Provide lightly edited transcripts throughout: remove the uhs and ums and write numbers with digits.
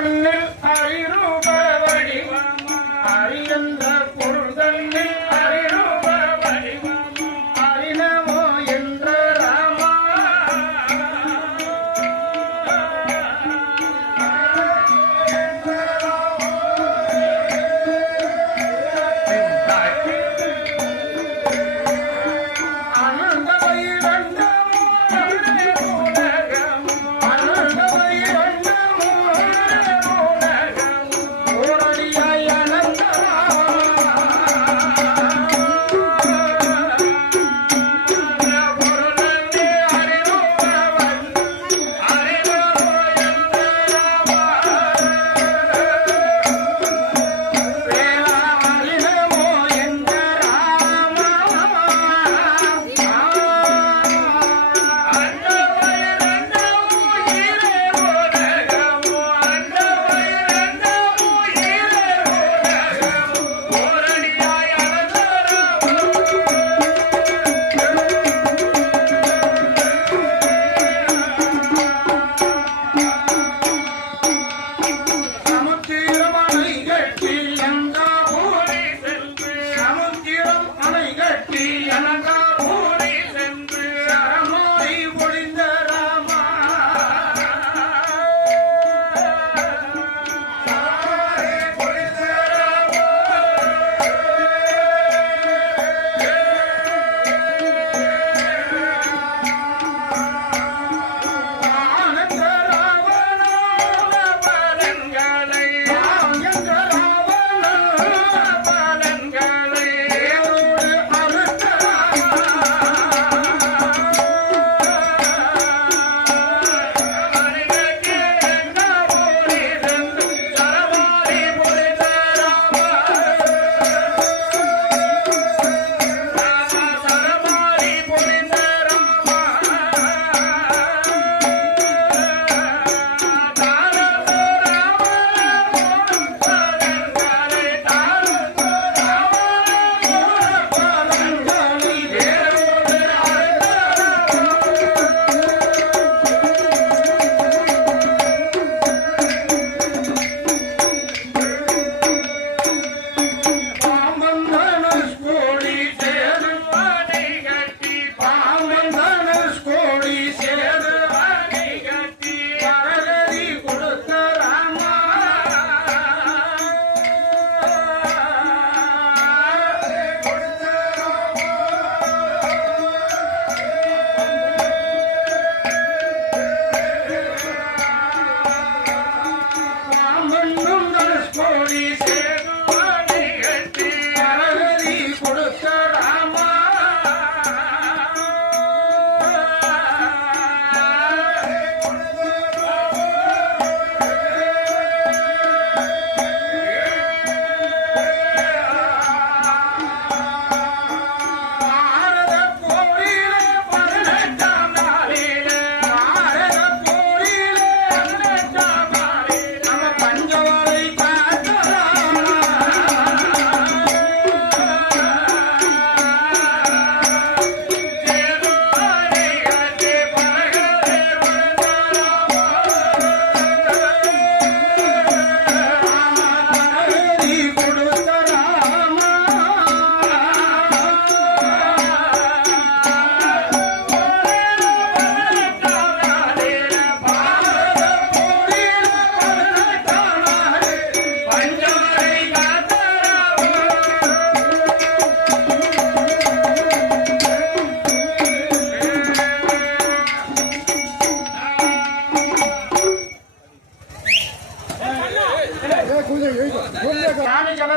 தன்னில் அறிரூப வடிவம் அறிந்த பொருள் தன்னில் அறிரூப வடிவம் அறினமோ என்ற ராமா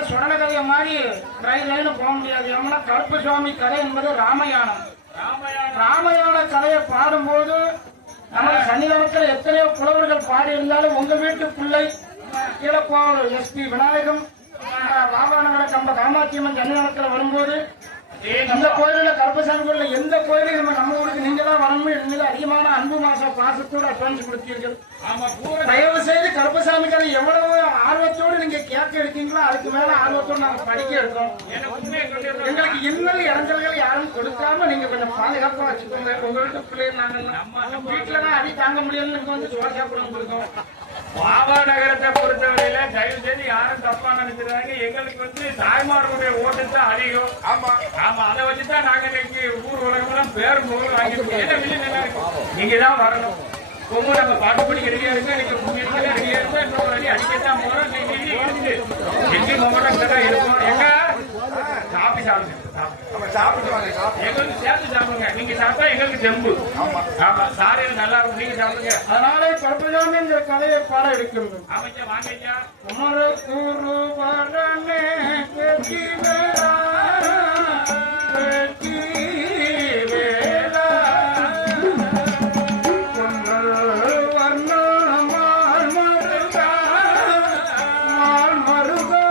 சொடலகதைய மாதிரி ரயில் போக முடியாது. ஏன்னா கருப்பு சுவாமி கதை என்பது ராமாயணம். ராமாயண கதையை பாடும்போது நம்ம சன்னிதானத்தில் எத்தனையோ புலவர்கள் பாடி இருந்தாலும் உங்க வீட்டு பிள்ளை கீழப்போவர் எஸ்பி விநாயகம் வாபானகர கம்ப காமாட்சியம்மன் சன்னிதானத்தில் வரும்போது இந்த கோயிலில் கருப்பசாமி கோயில எந்த கோயிலையும் நம்ம ஊருக்கு நீங்க தான் வரணும். என் அதிகமான அன்பு பாசத்தோடு அட்வான்ஸ் கொடுத்தீர்கள். தயவு செய்து கருப்பசாமிக்கார எவ்வளவு ஆர்வத்தோடு நீங்க கேட்க இருக்கீங்களோ அதுக்கு மேல ஆர்வத்தோடு நாங்க படிக்க இருக்கோம். எங்களுக்கு இன்னும் இறஞ்சல்கள் யாரும் கொடுக்காம நீங்க கொஞ்சம் பாதுகாப்பா வச்சுக்கோங்க. உங்க வீட்டு பிள்ளைங்க நாங்க வீட்டுலதான் அடி தாங்க முடியல வந்து சோழ சாப்பிட கொடுக்கோம். வாபா நகரத்தை யாரும் தப்பா நினைக்கிறாங்க. எங்களுக்கு வந்து தாய்மார்களுடைய ஓட்டு தான் அதிகம். ஆமா ஆமா, அதை வச்சுதான் நாங்க இன்னைக்கு ஊர் உலகம் பேரும் பொருள் வாங்கிருக்கோம். நீங்க தான் வரணும். ரொம்ப நம்ம பாட்டு படிக்க ரெடியா இருக்கா, நீங்க ரெடியா இருக்கா, இன்னொரு அடி அடிக்கத்தான் போறோம். எங்க மொபைல் தான் இருக்கும். எங்க காப்பி சாப்பிடுங்க, நம்ம சாப்பிட்டு வாங்க சாப்பிட்டு எங்களுக்கு சேர்த்து சாப்பிடுங்க. நீங்க சாப்பிட்டா எங்களுக்கு தெம்பு. ஆமா ஆமா, சாரையில் நல்லா இருக்கும். நீங்க சாப்பிடுங்க. அதனாலே கருப்பசாமி இந்த கதையை பாட எடுக்கிறது. ஆமாச்சா, வாங்கச்சா. குமர குரு பரனே கேட்டி வேளா, கேட்டி வேளா, பொன்னல் வர்ணமால் மருகா, மால் மருகா,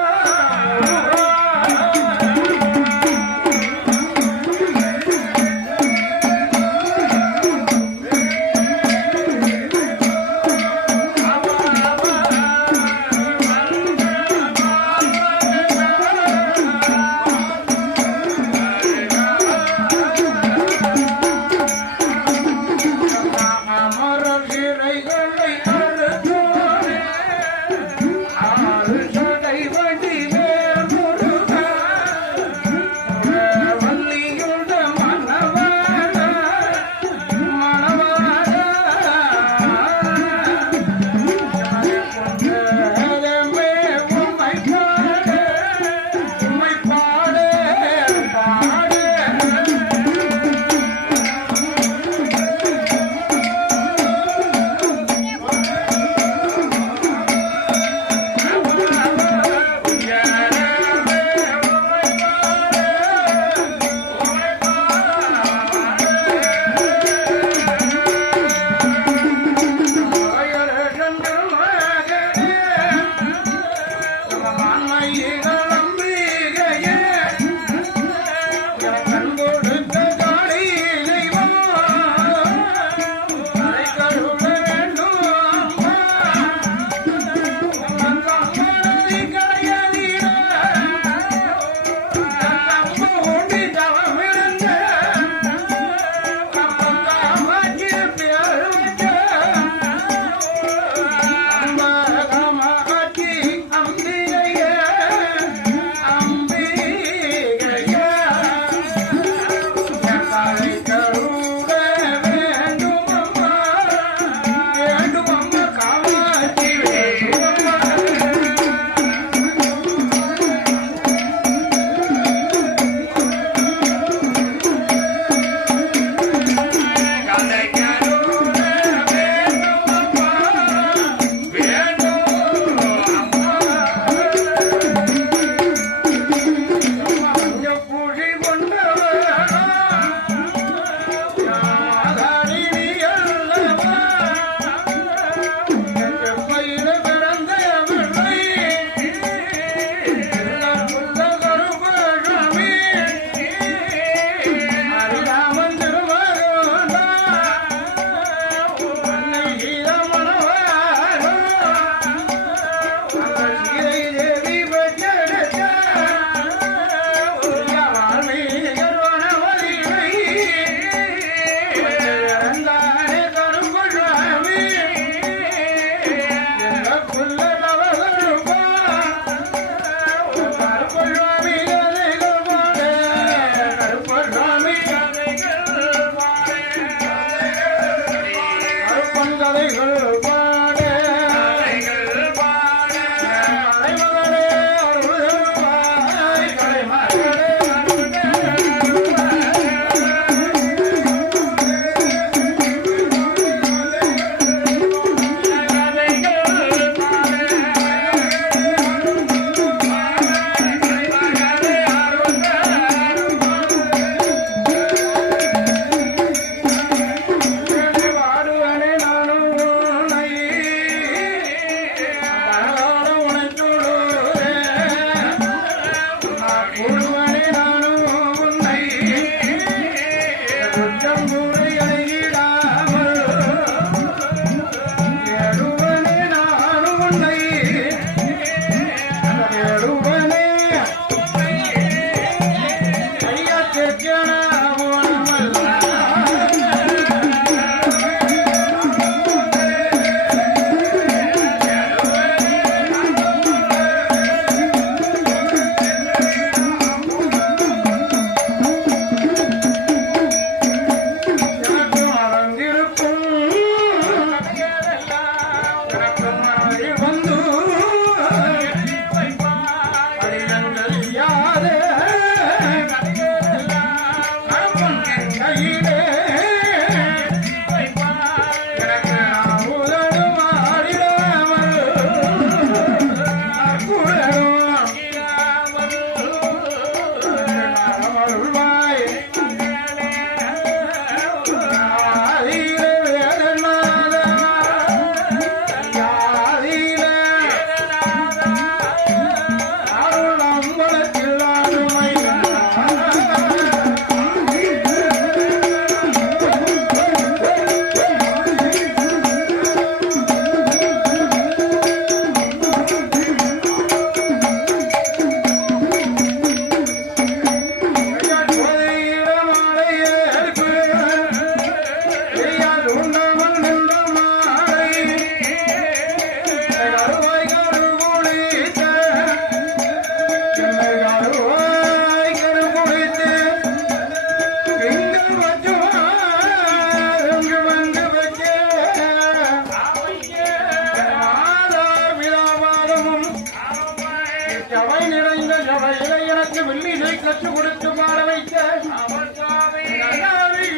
அவை நிறைந்த சபையிலே எனக்கு வெள்ளிசை கற்றுக் கொடுத்து பாட வைக்க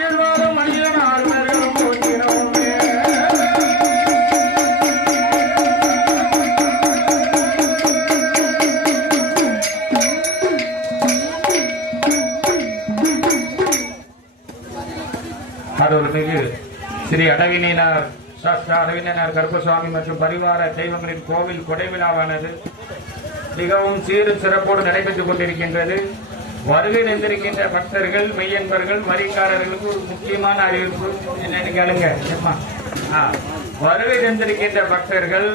எல்லாரும் மனிதன் ஆளுநர்களும் போற்றினோமே. அருள்மிகு ஸ்ரீ அடவினார் சாஸ்திரா அடவினார் கருப்பசுவாமி மற்றும் பரிவார தெய்வங்களின் கோவில் கொடை விழாவானது மிகவும் சீரும் சிறப்போடு நடைபெற்றுக் கொண்டிருக்கின்றது. வருகை தந்திருக்கின்ற பக்தர்கள் மெய்யன்பர்கள் வரிக்காரர்களுக்கு ஒரு முக்கியமான அறிவிப்பு என்னன்னு கேளுங்க. வருகை தந்திருக்கின்ற பக்தர்கள்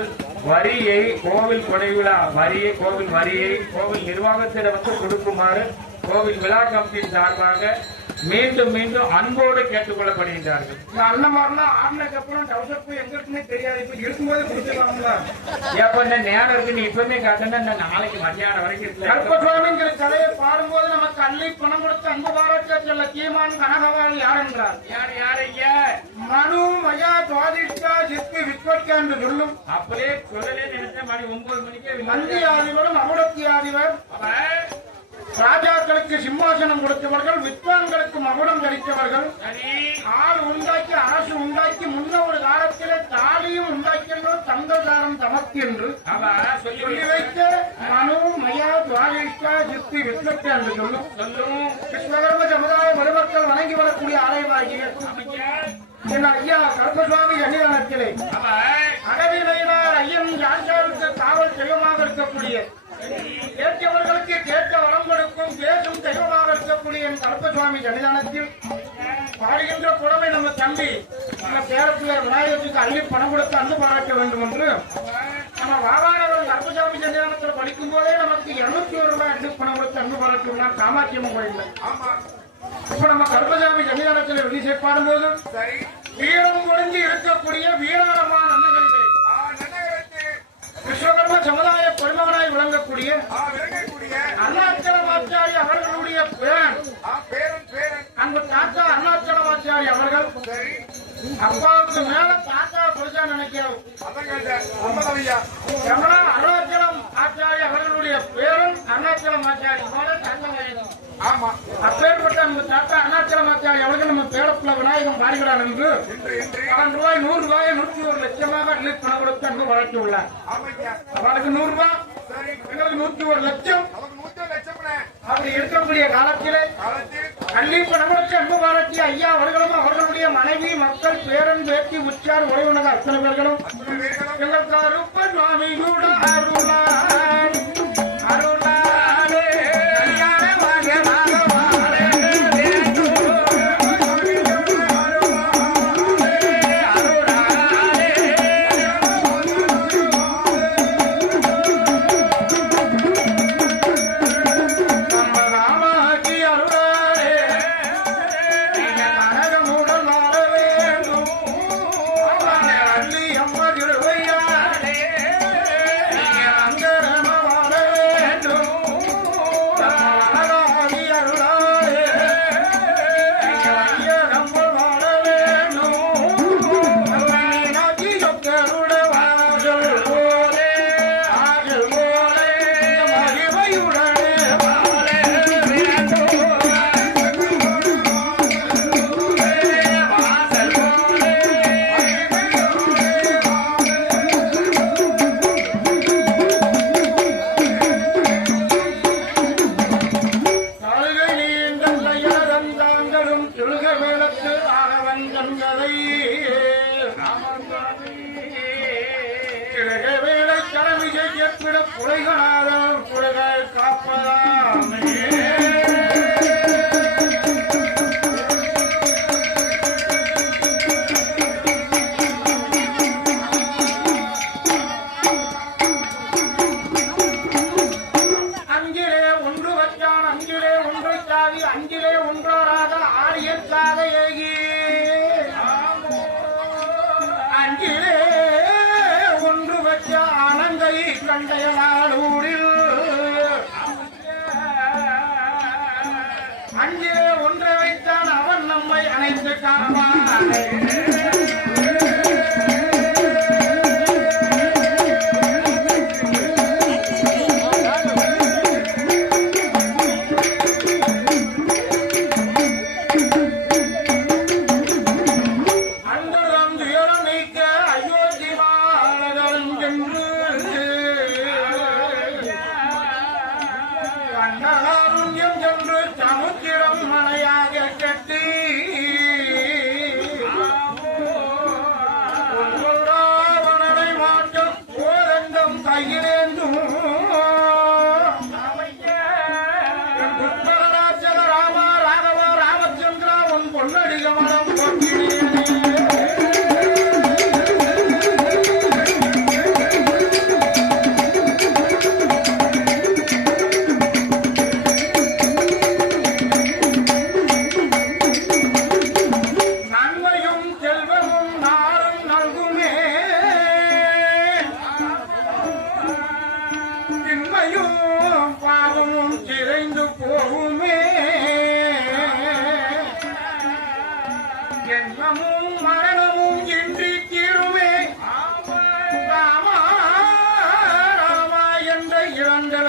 வரியை கோவில் கொடை விழா வரியை கோவில் நிர்வாகத்திடம் கொடுக்குமாறு கோவில் விழா கமிட்டியின் சார்பாக மீண்டும் மீண்டும் அன்போடு கேட்டுக் கொள்ளப்படுகின்றார்கள். அண்ணமாரெல்லாம் ஆடினதுக்கு அப்புறம் டவுசர் போய் எங்க இருக்குன்னு தெரியாது. இப்ப இருக்கும்போது கொடுத்துருவாங்களா? ஏப்ப நேரம் இருக்கு, நீ இப்பவுமே காட்டுன்னா நாளைக்கு மத்தியானம் வரைக்கும் கருப்பசுவாமிங்கிற கதையை பாடும்போது நமக்கு அள்ளி பணம் கொடுத்து அன்பு பாராட்ட செல்ல கீமான் கனகவான் யார் என்றார்? யாரைங்க? மனு மயா துவாதிஷ்டா சிற்பி விஸ்வர்க்கா என்று சொல்லும். அப்படியே சொல்லலே நினைச்ச மணி 9 மணிக்கு நந்தி ஆதிபரும் அமுடத்தி ஆதிபர் ராஜாக்களுக்கு சிம்மாசனம் கொடுத்தவர்கள், வித்வான்களுக்கு மகுடம் கிடைத்தவர்கள், ஆள் உண்டாக்கி அரசு உண்டாக்கி முன்ன ஒரு காலத்தில் தாலியும் உண்டாக்கின்றோம் தங்கதாரம் தமக்கு என்று சொல்லி வைத்த மனு மயா துவாதிஷ்டா சிற்பி விஸ்வர்க்கா என்று சொல்லும். விஸ்வகர்ம சமுதாய பெருமக்கள் வணங்கி வரக்கூடிய ஆலயமாகிய என் ஐயா கருப்பசுவாமி சன்னிதானத்திலே அடவினார் ஐயன் ராஜாவுக்கு காவல் தெய்வமாக இருக்கக்கூடிய கேட்டவர்களுக்கு கேட்ட வரம் கொடுக்கும் பேசும் தெய்வமாக இருக்கக்கூடிய என் கருப்பசுவாமி சன்னிதானத்தில் பாடுகின்ற புறமை நம்ம தம்பி நம்ம பேரப்பிள்ளையர் விநாயகத்துக்கு அள்ளி பணம் கொடுத்து அன்பு பாராட்ட வேண்டும் என்று நம்ம வாவானவர் கருப்பசுவாமி சன்னிதானத்தில் படிக்கும் போதே நமக்கு 201 ரூபாய் அள்ளி பணம் கொடுத்து அன்பு பாராட்டுனா காமாட்சியம்மன் கோயில். இப்ப நம்ம கருப்பசாமி சன்னிதானத்தில் வெளியே பாடும்போது வீரம் ஒழிஞ்சு இருக்கக்கூடிய வீராரமான விஸ்வகர்ம சமுதாய பெருமகனாய் விளங்கக்கூடிய அருணாச்சலமாச்சாரி அவர்களுடைய பேரன் அங்கு தாத்தா அருணாச்சலமாச்சாரி அவர்கள் அப்பாவுக்கு மேல தாத்தா புரிச்சா நினைக்கிறோம். அருணாச்சலம் ஆச்சாரி அவர்களுடைய பேரன் அருணாச்சலம் ஆச்சாரி அப்பேற்பட்ட அந்த தாத்தா அருணாச்சலமாச்சாரி அவர்கள் நம்ம பேரப்புல விநாயகம் பாடுகிறார் என்று ரூபாய் 100 ரூபாயை 101 லட்சமாக அள்ளி பணம் கொடுத்து அங்கு வளர்த்து உள்ளார். அவளுக்கு 100 ரூபாய், எங்களுக்கு 101 லட்சம். அப்படி இருக்கக்கூடிய காலத்திலே அள்ளி பணம் கொடுத்து அன்பு பாராட்டிய ஐயா அவர்களும் அவர்களுடைய மனைவி மக்கள் பேரன் பேட்டி உச்சார் உறவினர் அத்தனை பேர்களும் எங்கள் கருப்ப சுவாமி கூட அருளார் அருளாரே அஞ்சிலே ஒன்றை வைத்தான் அவன் நம்மை அணைத்து காப்பானே.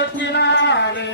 பாதத்தினாலே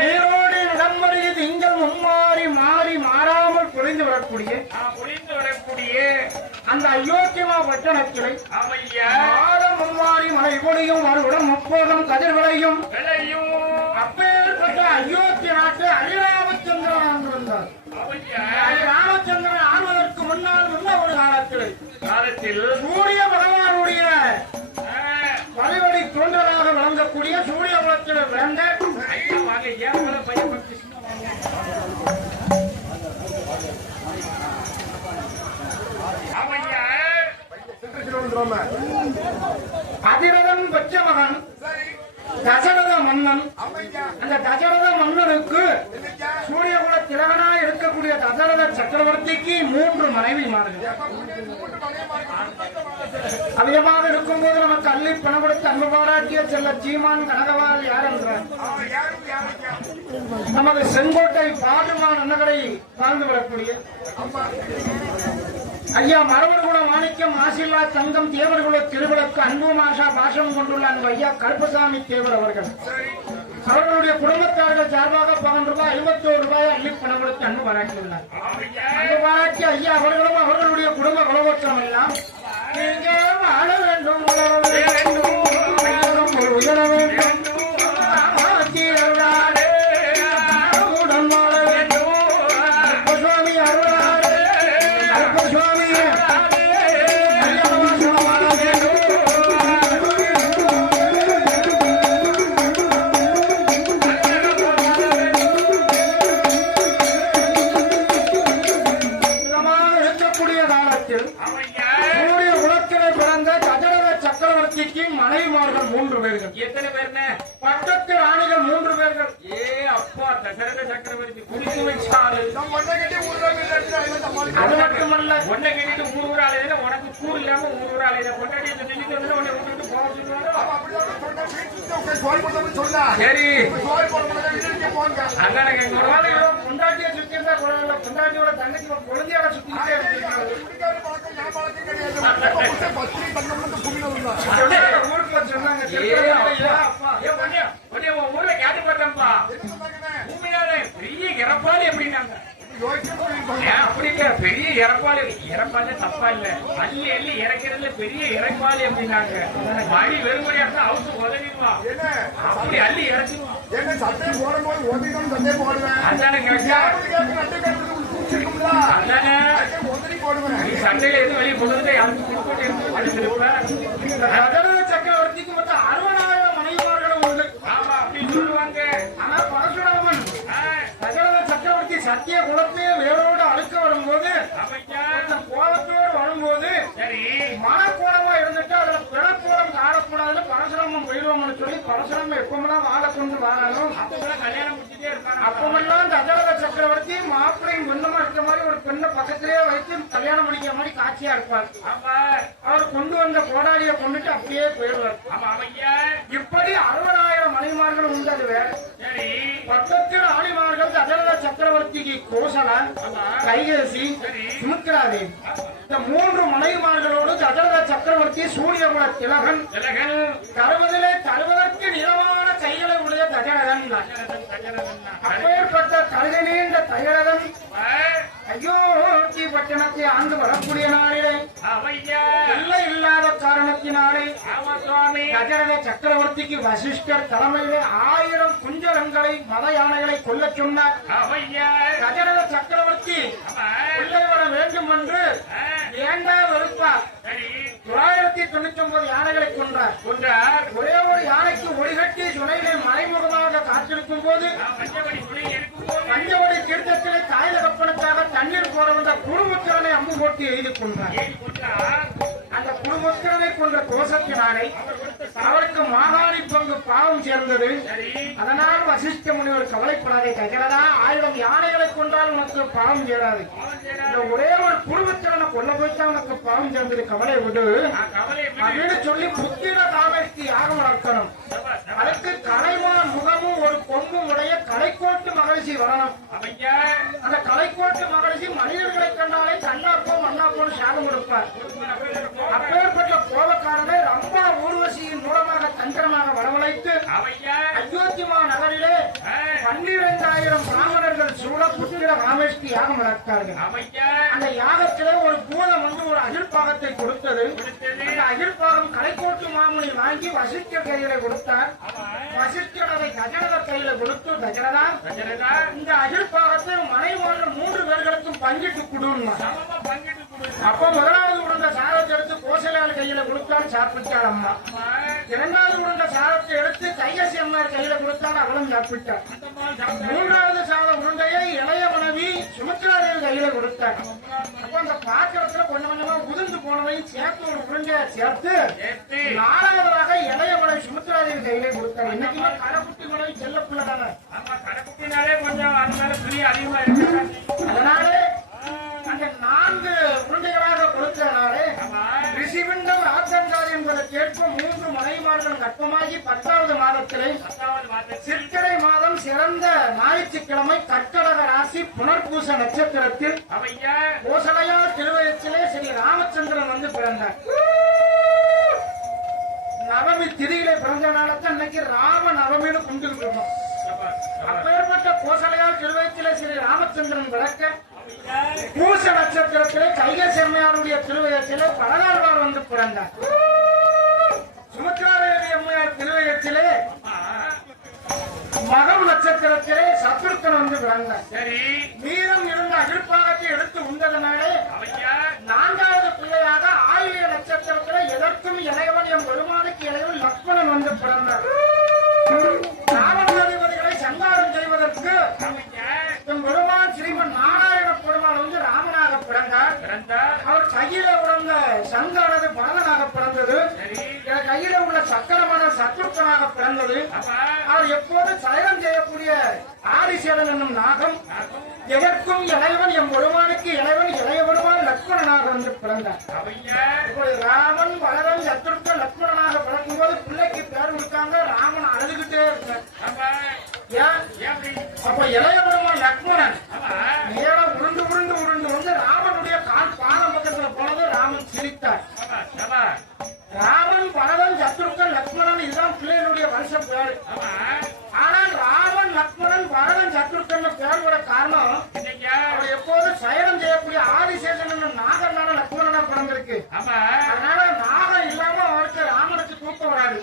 நீரோடு இடம்பெறிய திங்கள் மும்மாறி மாறி மாறாமல் பொழிந்து வரக்கூடிய அந்த அயோத்தியமா பட்டணத்திலே மாதம் மும்மாறி மழை பொழியும் மறுபடியும் முப்போதும் கதிர் விளையும் அப்பேற்பட்ட அயோத்திய நாட்டு அரிராமச்சந்திரன் ஆண்டு வந்தார். ராமச்சந்திரன் ஆழ்வதற்கு முன்னால் உள்ள ஒரு காலத்தில் காலத்தில் சூரிய பகவானுடைய வழிவழி தோன்றலாக விளங்கக்கூடிய சூரிய குலத்தில் பிறந்த ஐயா வாங்க ஏன் போல பையன் ஆமையா அதிரதன் பச்ச மகன் தசரத மன்னன். அந்த தசரத மன்னனுக்கு சூரியகுல திலகனாய் இருக்கக்கூடிய தசரத சக்கரவர்த்திக்கு 3 மனைவிமார்கள். அதிகமாக இருக்கும்போது நமக்கு அள்ளி பணம் கொடுத்து அன்பு பாராட்டிய செல்ல சீமான் கனகவால் யார் என்றார்? நமது செங்கோட்டை பாடுமான் அன்னகரை வாழ்ந்து வரக்கூடிய ஐயா மரவர்குல மாணிக்கம் ஆசில்லா தங்கம் தேவர்குல திருவிழக்கு அன்பு மாஷா பாசம் கொண்டுள்ள அன்பு ஐயா கருப்பசாமி தேவர் அவர்கள் அவர்களுடைய குடும்பத்தார்கள் சார்பாக ₹11 அள்ளி பணம் கொடுத்து அன்பு பாராட்டியுள்ளார். அன்பு பாராட்டி ஐயா அவர்களும் அவர்களுடைய குடும்ப குலகோத்திரம் எல்லாம் நீங்க வாழ வேண்டும் உயர வேண்டும் மனைவிமார்கள் 3 பேர்கள். எத்தனை பேருன்னு பட்டத்து ராணிகள் 3 பேர்கள். ஏ அப்பா தசரத சக்கரவர்த்தி குடித்து வச்சாரு. அது மட்டுமல்ல ஒன்னை கேட்டுட்டு ஊர் ஆளுநர் உனக்கு கூறு இல்லாம ஊர் ஆளுநர் கொண்டாடி நினைச்சு வந்து உன்னை விட்டுட்டு போக சொல்லுவாரோ. சரி அண்ணா கொண்டாட்டிய சுத்தி இருந்தா கொண்டாட்டியோட தங்கச்சி குழந்தையோட சுத்திக்கிட்டே இருக்கு. ஊருக்குள்ள சொன்னாங்க ஊர்ல கேட்டு பார்த்தேன்ப்பா உண்மையாலே பெரிய இறப்பாடு எப்படின்னாங்க. அப்படிங்க பெரிய இறப்பாடு தப்பா இல்ல அள்ளி அள்ளி இறக்கிறதுல பெரிய இறப்பாடு அப்படின்னாங்க. மழை வெறுமனையா அவுத்து உதவிடுவா அப்படி அள்ளி இறக்குவா. சண்டையில எதுவும் வெளியே போடுறது சக்கரவர்த்திக்கு மொத்தம் 60,000 மனைவிமார்களும் உண்டு. ஆமா அப்படின்னு சொல்லுவாங்க. ஆனா பரசுராமன் தசரத சக்கரவர்த்தி சத்திய குலத்தையே வேரோடு அழுக்க வரும்போது கோலத்தோடு வரும்போது சரி மனக்கோலமா இருந்துட்டு அதுல பிறக்கோலம் காணக்கூடாதுன்னு பரசுராமன் போயிடுவோம்னு சொல்லி பரசுராமன் எப்பமெல்லாம் வாழை கொண்டு வாழணும் அப்பெல்லாம் கல்யாணம் முடிச்சுட்டே இருப்பாங்க. அப்பமெல்லாம் தசரத சக்கரவர்த்தி மாப்பிள்ளையும் பெண்ணுமா இருக்க மாதிரி ஒரு பெண்ணை பக்கத்திலேயே வைத்து கல்யாணம் முடிக்கிற மாதிரி காட்சியா இருப்பார். அவர் கொண்டு வந்த கோடாலியை கொண்டுட்டு அப்படியே போயிடுவார். இப்படி 60,000 மனைவிமார்கள் உண்டு. அது வேற. பக்கத்து ராணிமார்கள் தசரத சக்கரவர்த்திக்கு கோசல கைகேசி சுமித்ராதேவி இந்த 3 மனைவிமார்களோடு தசரத சக்கரவர்த்தி சூரியகுல திலகன் தருவதற்கு நிலவான கைகளை உடைய தசரதன். அப்பேற்பட்ட கழுதை நீண்ட தசரதன் அயோத்தி பட்டணத்தை ஆண்டு வரக்கூடிய நாளிலே எல்லை இல்லாத காரணத்தினாலே தசரத சக்கரவர்த்திக்கு வசிஷ்டர் தலைமையிலே 1000 குஞ்சரங்களை மத யானைகளை கொல்ல சொன்னார். தசரத சக்கரவர்த்தி கொள்ளை வர வேண்டும் என்று ஏண்டா வெறுப்பார். 999 யானைகளை கொன்றார். ஒரே ஒரு யானைக்கு ஒளிகட்டி சுனையிலே மறைமுகமாக காத்திருக்கும் போது பஞ்சவடி தீர்த்தத்திலே தாய் தகப்பனுக்காக தண்ணீர் போட வந்த குடும்பத்திறனை அம்பு போட்டு எழுதி கொண்டார். அந்த குடும்பத்திறனை கொன்ற தோஷத்தினாலே அவருக்கு மாகாணி பங்கு பாவம் சேர்ந்தது. அதனால் வசிஷ்ட முனிவர் கவலைப்படாதே தசரதா 1000 யானைகளை கொண்டால் உனக்கு பாவம் சேராது. இந்த ஒரே ஒரு குடும்பத்திறனை கொல்ல போய்த்தா உனக்கு பாவம் சேர்ந்தது கவலை விடு அப்படின்னு சொல்லி புத்திர காமேஷ்டி யாகம் வளர்க்கணும். அதுக்கு கலைமான் முகமும் ஒரு கொம்பும் உடைய கலைக்கோட்டு மகிழ்ச்சி வரணும். அந்த கலைக்கோட்டு மகிழ்ச்சி மனிதர்களை கண்டாலே கண்ணாப்போம் மண்ணாப்போம் சாகம் கொடுப்பார். அப்பேற்பட்ட கோபக்காரனை ரம்பா ஊர்வசியின் மூலமாக தந்திரமாக வரவழைத்து அயோத்திமா நகரிலே 12,000 பிராமணர்கள் சூழ புத்திர காமேஷ்டி யாகம் வளர்த்தார்கள். அந்த யாகத்திலே ஒரு பூதம் வந்து ஒரு அகிர்பாகத்தை கொடுத்தது. அந்த அகிர்பாகம் கலைக்கோட்டு மாமுனி வாங்கி வசிஷ்டர் கையில கொடுத்தார். வசிஷ்டர் அதை தசரத கையில கொடுத்து தசரதா இந்த அகிர்பாகத்தை மனைவிமார்கள் 3 பேர்களுக்கும் பங்கிட்டு கொடுன்னா. அப்ப முதலாவது கொடுத்த சாப்பிட்டாள் அம்மா. இரண்டாவது உருண்டை சாதத்தை எடுத்து கையசி அம்மார் கையில கொடுத்தாள், அவளும் சாப்பிட்டாள். மூன்றாவது சாத உருண்டையை இளைய மனைவி சுமித்ராதேவி கையில கொடுத்தாள். அப்ப அந்த பாத்திரத்துல கொஞ்சம் கொஞ்சமா உதிர்ந்து போனதையும் சேர்த்து ஒரு உருண்டையா சேர்த்து நாலாவதாக இளைய மனைவி சுமித்ராதேவி கையில கொடுத்தாள். இன்னைக்குமே கடைக்குட்டி மனைவி செல்ல பிள்ளை தானே, கடைக்குட்டினாலே கொஞ்சம் அது மேல துணி அதிகமா இருக்கு. அதனாலே அந்த 4 உருண்டைகளாக கொடுத்தனாலே ரிஷிபிண்டம் ராஜங்காரி என்பதை கேட்ப 3 மனைவிமார்கள் கற்பமாகி 10வது மாதத்திலே சித்திரை மாதம் சிறந்த ஞாயிற்றுக்கிழமை கர்க்கடக ராசி புனர்பூச நட்சத்திரத்தில் கோசலையார் திருவயத்திலே ஸ்ரீ ராமச்சந்திரன் வந்து பிறந்தார். நவமி திதியிலே பிறந்த நாளத்தை இன்னைக்கு ராம நவமின்னு கும்பிட்டு இருக்கோம். அப்பேற்பட்ட கோசலையார் திருவயத்திலே ஸ்ரீ ராமச்சந்திரன் விளக்க பூச நட்சத்திரத்திலே கைகசெம்மையாருடைய திருவயத்திலே பலனாழ்வார் வந்து பிறந்தார். சுமித்ராதேவி அம்மையார் திருவயத்திலே மகம் நட்சத்திரத்திலே சத்ருக்கன் வந்து பிறந்தார். மீதம் இருந்த அகிழ்பாகத்தை எடுத்து உண்டதனாலே 4வது பிள்ளையாக ஆயிலிய நட்சத்திரத்திலே எதற்கும் இளையவன் எம் பெருமானுக்கு இளையவன் லக்ஷ்மணன் வந்து பிறந்தார். ராமநாதிபதிகளை சங்காரம் செய்வதற்கு எம் பெருமான் ஸ்ரீமன் நாராயண பெருமான் வந்து ராமனாக பிறந்தார். அவர் கையில உள்ள சங்கானது பரதனாக பிறந்தது. கையில உள்ள சக்கரமான சத்ருக்கனாக பிறந்தது. அவர் எப்போது சயனம் செய்யக்கூடிய ஆதிசேடன் என்னும் நாகம் எதற்கும் இளையவன் எம் பெருமானுக்கு இளையவன் இளைய பெருமான் லக்ஷ்மணனாக வந்து பிறந்தார். இப்போது ராமன் பரதன் சத்ருக்கன் லக்ஷ்மணனாக பிறக்கும் போது பிள்ளைக்கு பேர் கொடுத்தாங்க. ராமன் அழுதுகிட்டே இருக்கார். அப்ப இளைய பெருமான் லக்ஷ்மணன் நேரம் உருண்டு உருண்டு உருண்டு வந்து ராமனுடைய கால் பாதம் பக்கத்துல போனது. ராமன் சிரித்தார். ராமன் பரதன் சத்ருக்கன் லக்ஷ்மணன் இதுதான் பிள்ளைகளுடைய வருஷம் பேரு. ஆனால் ராமன் லக்ஷ்மணன் பரதன் சத்ருக்கன் பேர் கூட காரணம் அவர் எப்போது சயனம் செய்யக்கூடிய ஆதிசேஷன் என்னும் நாகனால லக்ஷ்மணனா பிறந்திருக்கு. அதனால நாகம் இல்லாம அவருக்கு ராமனுக்கு தூக்கம் வராது.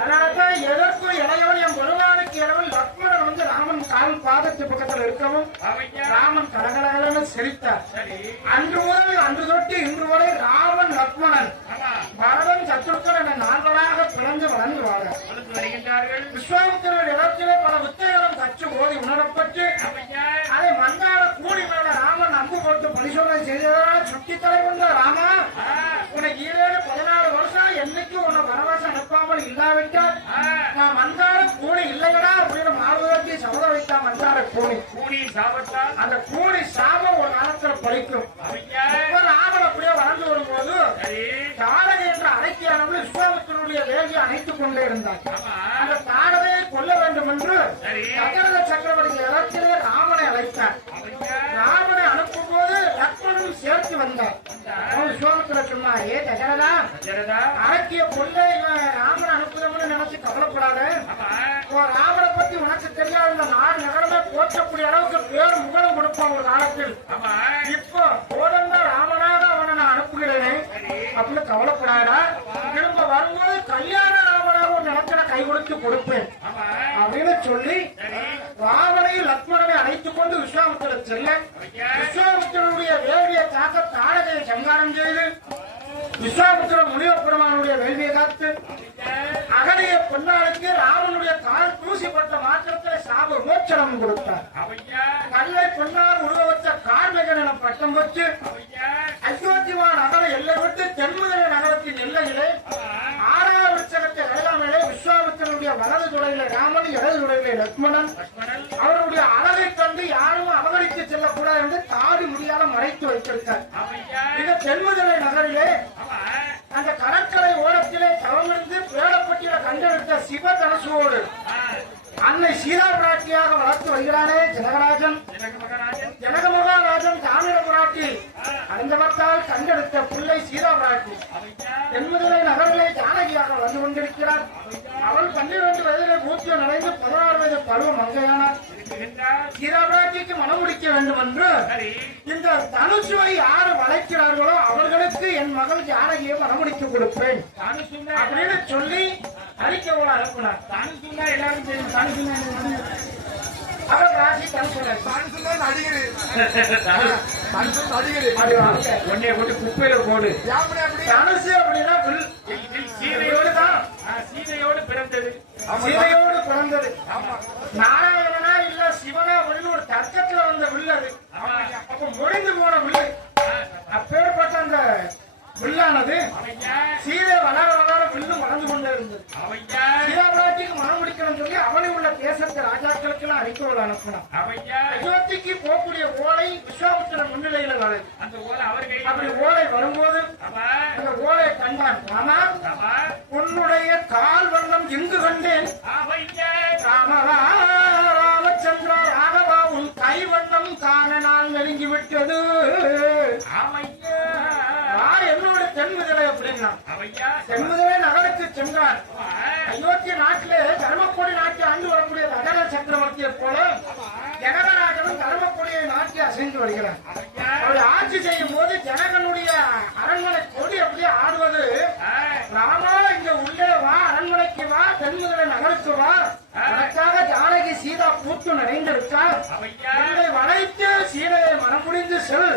அதனாலதான் எதற்கும் இளையவன் என் பெருமானுக்கு இளைவன் லக்ஷ்மணன் வந்து ராமன் கால் பாதத்து பக்கத்தில் இருக்கவும் ராமன் கலகலகலன்னு சிரித்தார். அன்று தொட்டு இன்று வரை ராமன் லக்ஷ்மணன் பரதன் சத்ருக்கன் என 4 பிறந்து வளர்ந்து வருகின்றார்கள். விஸ்வாமித்திரர் இடத்திலே பல வித்தைகளும் கற்று ஓதி உணரப்பட்டு அதை மந்தார கூடி மேல ராமன் அம்பு போட்டு பரிசோதனை செய்ததால் சுட்டி தலைவந்த ராமா உனக்கு 14 வருஷம் என்னைக்கு உன்னை வனவாசம் அனுப்பாமல் இல்லாவிட்டால் நான் மந்தார கூடி இல்லையடா அப்படின்னு மாறுவதற்கு சபதம் வைத்தா. மந்தார கூடி சாபத்தால் அந்த கூடி சாபம் ஒரு காலத்துல பழிக்கும். ராமன் அப்படியே வளர்ந்து வரும்போது தாரகை என்ற அழைக்கியானவர்கள் விஸ்வாமித்திரனுடைய வேலையை அணைத்துக் கொண்டே இருந்தார். அந்த தாரகையை கொல்ல வேண்டும் என்று தசரத சக்கரவர்த்தி இடத்திலே ராமனை அழைத்தார். ராமனை அனுப்பும் போது லக்ஷ்மணன் சேர்த்து வந்தார். விஸ்வாமித்திர சொன்னா, ஏ தசரதா அரக்கிய கொல்ல ராமனை அனுப்புதம்னு நினைச்சு கவலைப்படாத. ராமனை பத்தி உனக்கு தெரியாத இந்த 4 நகரமே போற்றக்கூடிய அளவுக்கு பேர் முகலம் கொடுப்பான் ஒரு காலத்தில். இப்போ கோதண்ட ராமனாக அவனை நான் அனுப்புகிறேனே அப்படின்னு கவலைப்படாதா. திரும்ப வரும்போது கல்யாண ராமனாக ஒரு நிலத்தில கை கொடுத்து கொடுப்பேன் அப்படின்னு சொல்லி ராமனை லக்ஷ்மணனை அழைத்துக் கொண்டு விஸ்வாமித்திரர் செல்ல விஸ்வாமித்திரனுடைய வேள்வியை காக்க தாரகையை சங்காரம் செய்து விஸ்வாமித்திர முனிவ பெருமானுடைய வேள்வியை காத்து அகலிய பொன்னாளுக்கு ராமனுடைய கால் தூசிப்பட்ட மாற்றத்தில் சாப மோட்சம் கொடுத்தார். கல்லை பொன்னால் உருவச்ச கார்மகன் என பட்டம் வச்சு அயோத்திமா நகர எல்லை விட்டு தென்முதலை நகரத்தின் எல்லையிலே 6வது விருட்சகத்தை அடையாமலே விஸ்வாமித்திரனுடைய வலது துறையில ராமன் இடது துறையிலே லக்ஷ்மணன் அவருடைய அழகை கண்டு யாரும் அவகணித்து செல்லக்கூடாது என்று தாடி முடியாத மறைத்து வைத்திருக்கார். இந்த தென்முதலை நகரிலே அந்த கடற்கரை ஓரத்திலே தவமிருந்து பேடப்பட்டியில கண்டெடுத்த சிவதனுசோடு அன்னை சீதா பிராட்டியாக வளர்த்து வருகிறானே ஜனகராஜன். ஜனக மகாராஜன் தாமிர பிராட்டி அறிந்தவத்தால் கண்டெடுத்த பிள்ளை சீதா பிராட்டி தென்முதலை நகரிலே ஜானகியாக வந்து கொண்டிருக்கிறார். அவள் 12 வயதிலே பூத்தியம் அடைந்து 16 வயது பருவம் மங்கையானார். சீதா பிராட்டிக்கு மனம் முடிக்க வேண்டும் என்று இந்த தனுசுவை யாரு வளைக்கிறார்களோ அவர்களுக்கு என் மகள் ஜானகியை மனமுடித்து கொடுப்பேன் அப்படின்னு சொல்லி அறிக்கையோட அனுப்பினார். தனுசுன்னா எல்லாரும் தெரியும். தனுசுன்னா அவர் ராசி தனுசுன்னா ஒன்னே போட்டு குப்பையில போடு. தனுசு அப்படின்னா சீதையோடு தான் சீதையோடு பிறந்தது. சீதையோடு பிறந்தது. நாராயணனா இல்ல சிவனா அப்படின்னு ஒரு தர்க்கத்துல வந்த வில்லது. அப்ப முடிந்து போன வில்லு. அப்பேற்பட்ட அந்த வில்லானது சீதை வளர வளர வில்லு வளர்ந்து கொண்டே இருந்தது. சீதாபிராட்டிக்கு மனம் முடிக்கணும்னு சொல்லி அவனை உள்ள தேசத்து ராஜாக்களுக்கு எல்லாம் அறிக்கையோடு அனுப்பினான். அயோத்திக்கு போகக்கூடிய ஓலை விஸ்வாமித்திர முன்னிலையில வருது. அப்படி ஓலை வரும்போது அந்த ஓலையை கண்டான். ஆனால் உன்னுடைய கால் வண்ணம் எங்கு கண்டேன்? ராமச்சந்திரா ராகவா உன் கை வண்ணம் காண நாள் நெருங்கி விட்டது. என்னோட தென்முதலை அப்படின்னா தென்முதலை நகருக்கு சென்றார். அயோத்திய நாட்டிலே தர்மக்கொடி நாட்டை ஆண்டு வரக்கூடிய தசரத சக்கரவர்த்தியை போல ஜனகராஜனும் தர்மக்கொடியை நாட்டி அசைந்து வருகிறார். அவள் ஆட்சி செய்யும் போது ஜனகனுடைய அரண்மனை கொடி அப்படியே ஆடுவது. ராமா இங்க உள்ளே வா, அரண்மனைக்கு வா, தென்முதலை நகருக்கு வா, அதற்காக ஜானகி சீதா கூட்டு நிறைந்திருக்கார். என்னை வளைத்து சீதையை மனம் புரிந்து செல்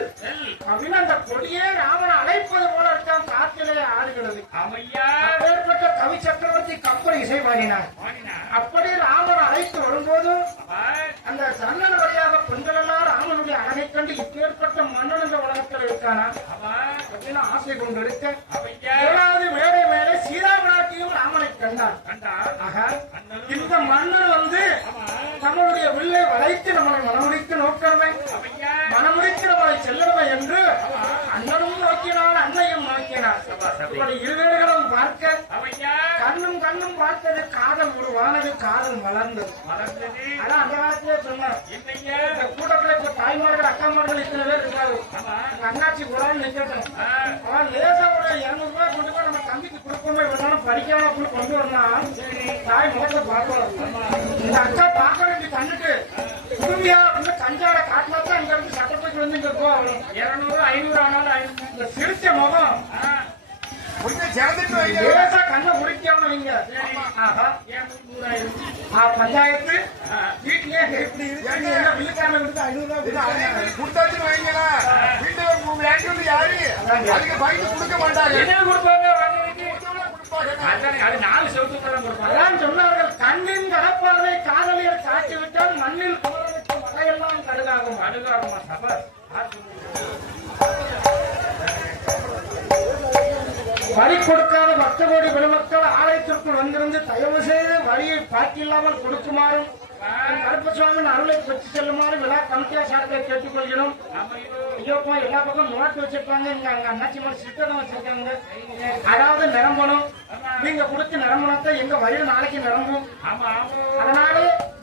அப்படின்னு அந்த கொடியே ராமனை அழைப்பது போல இருக்கான். காத்திலே ஆடுகிறது. அப்பேற்பட்ட கவி சக்கரவர்த்தி கப்பல் இசை பாடினார். அப்படி ராமன் அழைத்து வரும்போது அந்த சன்னன வழியாக பெண்கள் எல்லாம் ராமனுடைய அழகை கண்டு இப்பேற்பட்ட மன்னன் இந்த உலகத்தில் இருக்கானா அப்படின்னு ஆசை கொண்டு இருக்க ஏழாவது மேடை மேலே சீதாபிராட்டியும் ராமனை கண்டார். இந்த மன்னர் வந்து நம்மளுடைய வில்லை வளைத்து நம்மளை மனமுடித்து நோக்கணுமே, மனமுடித்து நம்மளை செல்லணுமே என்று அண்ணனும் நோக்கினார், அன்னையும் நோக்கினார். இருவேடுகளும் பார்க்க கண்ணும் கண்ணும் பார்த்தது காதல் உருவானது, காதல் வளர்ந்தது. ஆனா அந்த காலத்திலே சொன்னார், இந்த கூட்டத்தில் இப்ப தாய்மார்கள் அக்காமார்கள் இத்தனை பேர் இருக்காரு. அண்ணாச்சி போறான்னு நிக்கட்டும், அவன் லேசா ஒரு 200 ரூபாய் கொண்டு போய் நம்ம தம்பிக்கு கொடுப்போமே, இருந்தாலும் படிக்காம அப்படி கொண்டு வரலாம். தாய் முகத்தை பார்க்கலாம். இந்த அக்கா பார்க்க வேண்டிய கண்ணுக்கு குடும்பியா அப்படின்னு கஞ்சாட காட்டினா தான் இங்க இருந்து சட்டத்துக்கு வந்து இங்க இருக்கும். 200 500 ஆனாலும் இந்த சிரிச்ச முகம் லேசா கண்ணை முடிக்காம வைங்க. பஞ்சாயத்து வீட்லயே எப்படி விழுக்காம இருந்து 500 கொடுத்தாச்சுன்னு வைங்களா, வீட்டுல யாரு அதுக்கு பயந்து கொடுக்க மாட்டாங்க. என்ன கொடுப்பாங்க? அது 4 செவத்துக்கு சொன்னார்கள். கண்ணின் கடப்பாதை காதலியர் காட்டிவிட்டால் மண்ணில் போறதுக்கு மழையெல்லாம் கடுகாகும். அடுகாகுமா சபா வரி கொடுக்காத 10 கோடி பெருமக்கள் ஆலயத்திற்குள் வந்திருந்து தயவு செய்து வரியை பாக்கில்லாமல் கொடுக்குமாறும் கருப்பசுவாமியின் அருளை பெற்று செல்லுமாறு விழா கமிட்டியார் சார்பில் கேட்டுக்கொள்கிறோம். ஐயோப்பா எல்லா பக்கம் நோட்டு வச்சிருக்காங்க. இங்க அங்க அண்ணாச்சி மாதிரி சிஸ்டம் வச்சிருக்காங்க. அதாவது நிரம்பணும், நீங்க கொடுத்து நிரம்பணத்தை எங்க வரியில் நாளைக்கு நிரம்பும். அதனால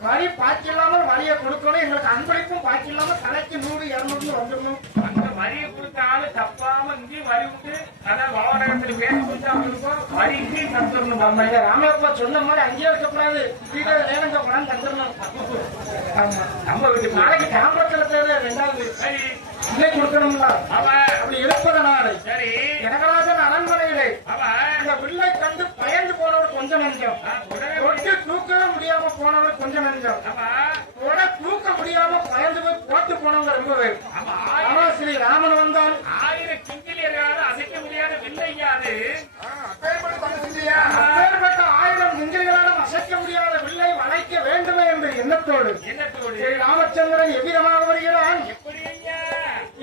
வரி பாக்கி இல்லாமல் வரியை கொடுக்கணும். எங்களுக்கு அன்பளிப்பும் பாக்கி இல்லாமல் தலைக்கு 100 200 வந்துடணும். அந்த வரியை கொடுத்த ஆளு தப்பாம இங்கேயும் வரி விட்டு அதான் வாகனத்தில் பேச கொடுத்தா வரி இங்கேயும் தந்துடணும். ராமையப்பா சொன்ன மாதிரி அங்கேயே இருக்கக்கூடாது, வீட்டை நேரங்க பணம் தந்துடணும். நம்ம வீட்டு நாளைக்கு தாம்பரத்துல தேவை 2வது இல்லை கொடுக்கணும்ல. அப்படி இருப்பதனால சரி ஜனகராஜன் அரண்மனையிலே அந்த வில்லை கண்டு பயந்து போனவர் கொஞ்சம் நஞ்சம், ஒட்டு தூக்கவே முடியாம போனவர் கொஞ்சம் நஞ்சம், தூக்க முடியாம பயந்து போய் போட்டு போனவங்க ரொம்ப பேர். ஆனா ஸ்ரீ ராமன் வந்தால் 1000 கிங்கிலியர்களால் அசைக்க முடியாத வில்லையாது. அப்பேற்பட்ட 1000 கிங்கிலிகளாலும் அசைக்க முடியாத வில்லை வளைக்க வேண்டுமே என்ற எண்ணத்தோடு ராமச்சந்திரன் எவ்விதமாக வருகிறான்?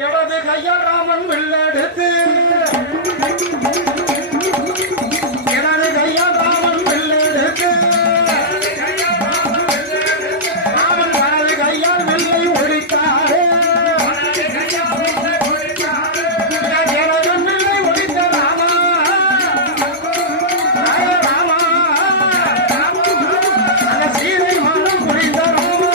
எவரது கையால் ராமன் வில்லெடுத்து எனது கையால் ராமன் வில்லெடுத்து ராமன் தனது கையால் வில்லை ஒழித்தாரே. எனது வில்லை ஒழித்த ராமா ராமா அந்த சீதை மனம் புரிந்த ராமா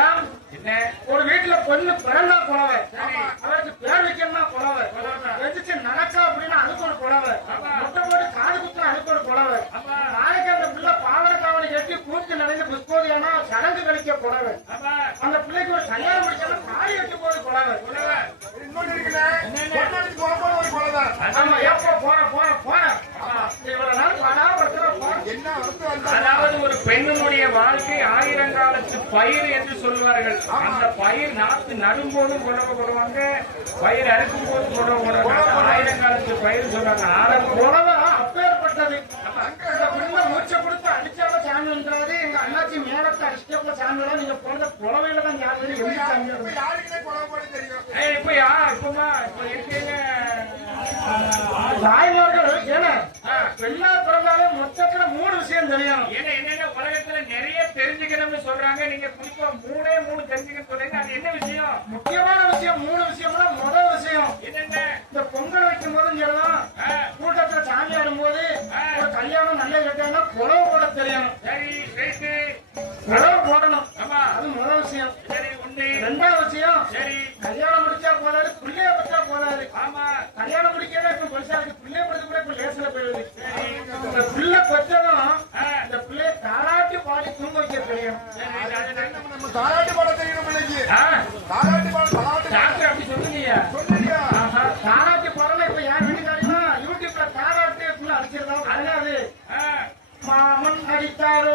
ஏன் என்ன ஒரு வீட்டுல பொண்ணு பிறந்தா குழவை, அவருக்கு பேர் வைக்கணும்னா குழவை, வச்சுச்சு நடக்கா அப்படின்னா அதுக்கு ஒரு குழவை, முட்டை போட்டு காது குத்துனா அதுக்கு ஒரு குழவை, நாளைக்கு அந்த பிள்ளை பாவனை காவலை கட்டி கூத்து நடந்து புஷ்போதியானா சடங்கு கழிக்க குழவை, அந்த பிள்ளைக்கு ஒரு கல்யாணம் முடிக்கணும் தாலி கட்டி போது குழவை. இன்னொன்னு இருக்குண்ணே, பொண்ணடிச்சு போகும்போது ஒரு கொலைதான். ஆமா, எப்போ போன போன போன இவ்வளவு நாள் படாபடுத்துற போன. என்ன வருத்தம் வந்தா? அதாவது ஒரு பெண்ணினுடைய வாழ்க்கை ஆயிரங்காலத்து பயிர் என்று சொல்வார்கள். அந்த பயிர் நாத்து நடும்போதும் கொடவை போடுவாங்க, பயிர் அறுக்கும் போது கொடவை போடுவாங்க. ஆயிரங்காலத்து பயிர் சொல்றாங்க. ஆரம்பம் குழவை அப்பேற்பட்டது. இந்த பிள்ளை மூச்சை கொடுத்து அடிச்சாலும் சாமி வந்துடாது. எங்க அண்ணாச்சி மேலத்தை அடிச்சப்ப சாமி வரும். நீங்க போனத குழவையில தான் யாரு எப்படி சாமி இப்ப வரும்? யாருக்குன்னே கொலை போட தெரியும். இப்ப இருக்கீங்க தாய்மார்கள் ஏன்னா பெண்ணா பிறந்தாலே மொத்தத்துல 3 விஷயம் தெரியும். ஏன்னா என்னென்ன உலகத்துல நிறைய தெரிஞ்சுக்கணும்னு சொல்றாங்க. நீங்க குறிப்பா 3 தெரிஞ்சுக்க சொல்றீங்க. அது என்ன விஷயம்? முக்கியமான விஷயம் 3 விஷயம்னா முதல் விஷயம் என்னென்ன? இந்த பொங்கல் வைக்கும் போதும் சொல்லலாம், கூட்டத்துல சாமி ஆடும்போது ஒரு கல்யாணம் நல்ல கேட்டாங்கன்னா குழவை போட தெரியணும். சரி ரைட்டு. குழவை போடணும். ஆமா அது முதல் விஷயம். சரி ஒண்ணு. ரெண்டாவது விஷயம் சரி கல்யாணம் முடிச்சா போதாது, பிள்ளைய பச்சா போதாது. ஆமா கல்யாணம் முடிக்கிறதா இப்ப பெருசா இருக்கு, பிள்ளைய படுத்து கூட இப்ப லேசில போயிடுது. இந்த பிள்ளை பச்சதும் இந்த பிள்ளைய தாராட்டி பாடி தூங்க வைக்க தெரியும். நம்ம தாலாட்டு பாட தெரியும் பிள்ளைக்கு. தாலாட்டு பாட தாலாட்டு டாக்டர் அப்படி சொல்லுங்க. சொல்லுறியா? தாராட்டி பாடல இப்ப யார் வீட்டுக்காரனா யூடியூப்ல தாராட்டி அடிச்சிருந்தாலும் கிடையாது. மாமன் அடித்தாரோ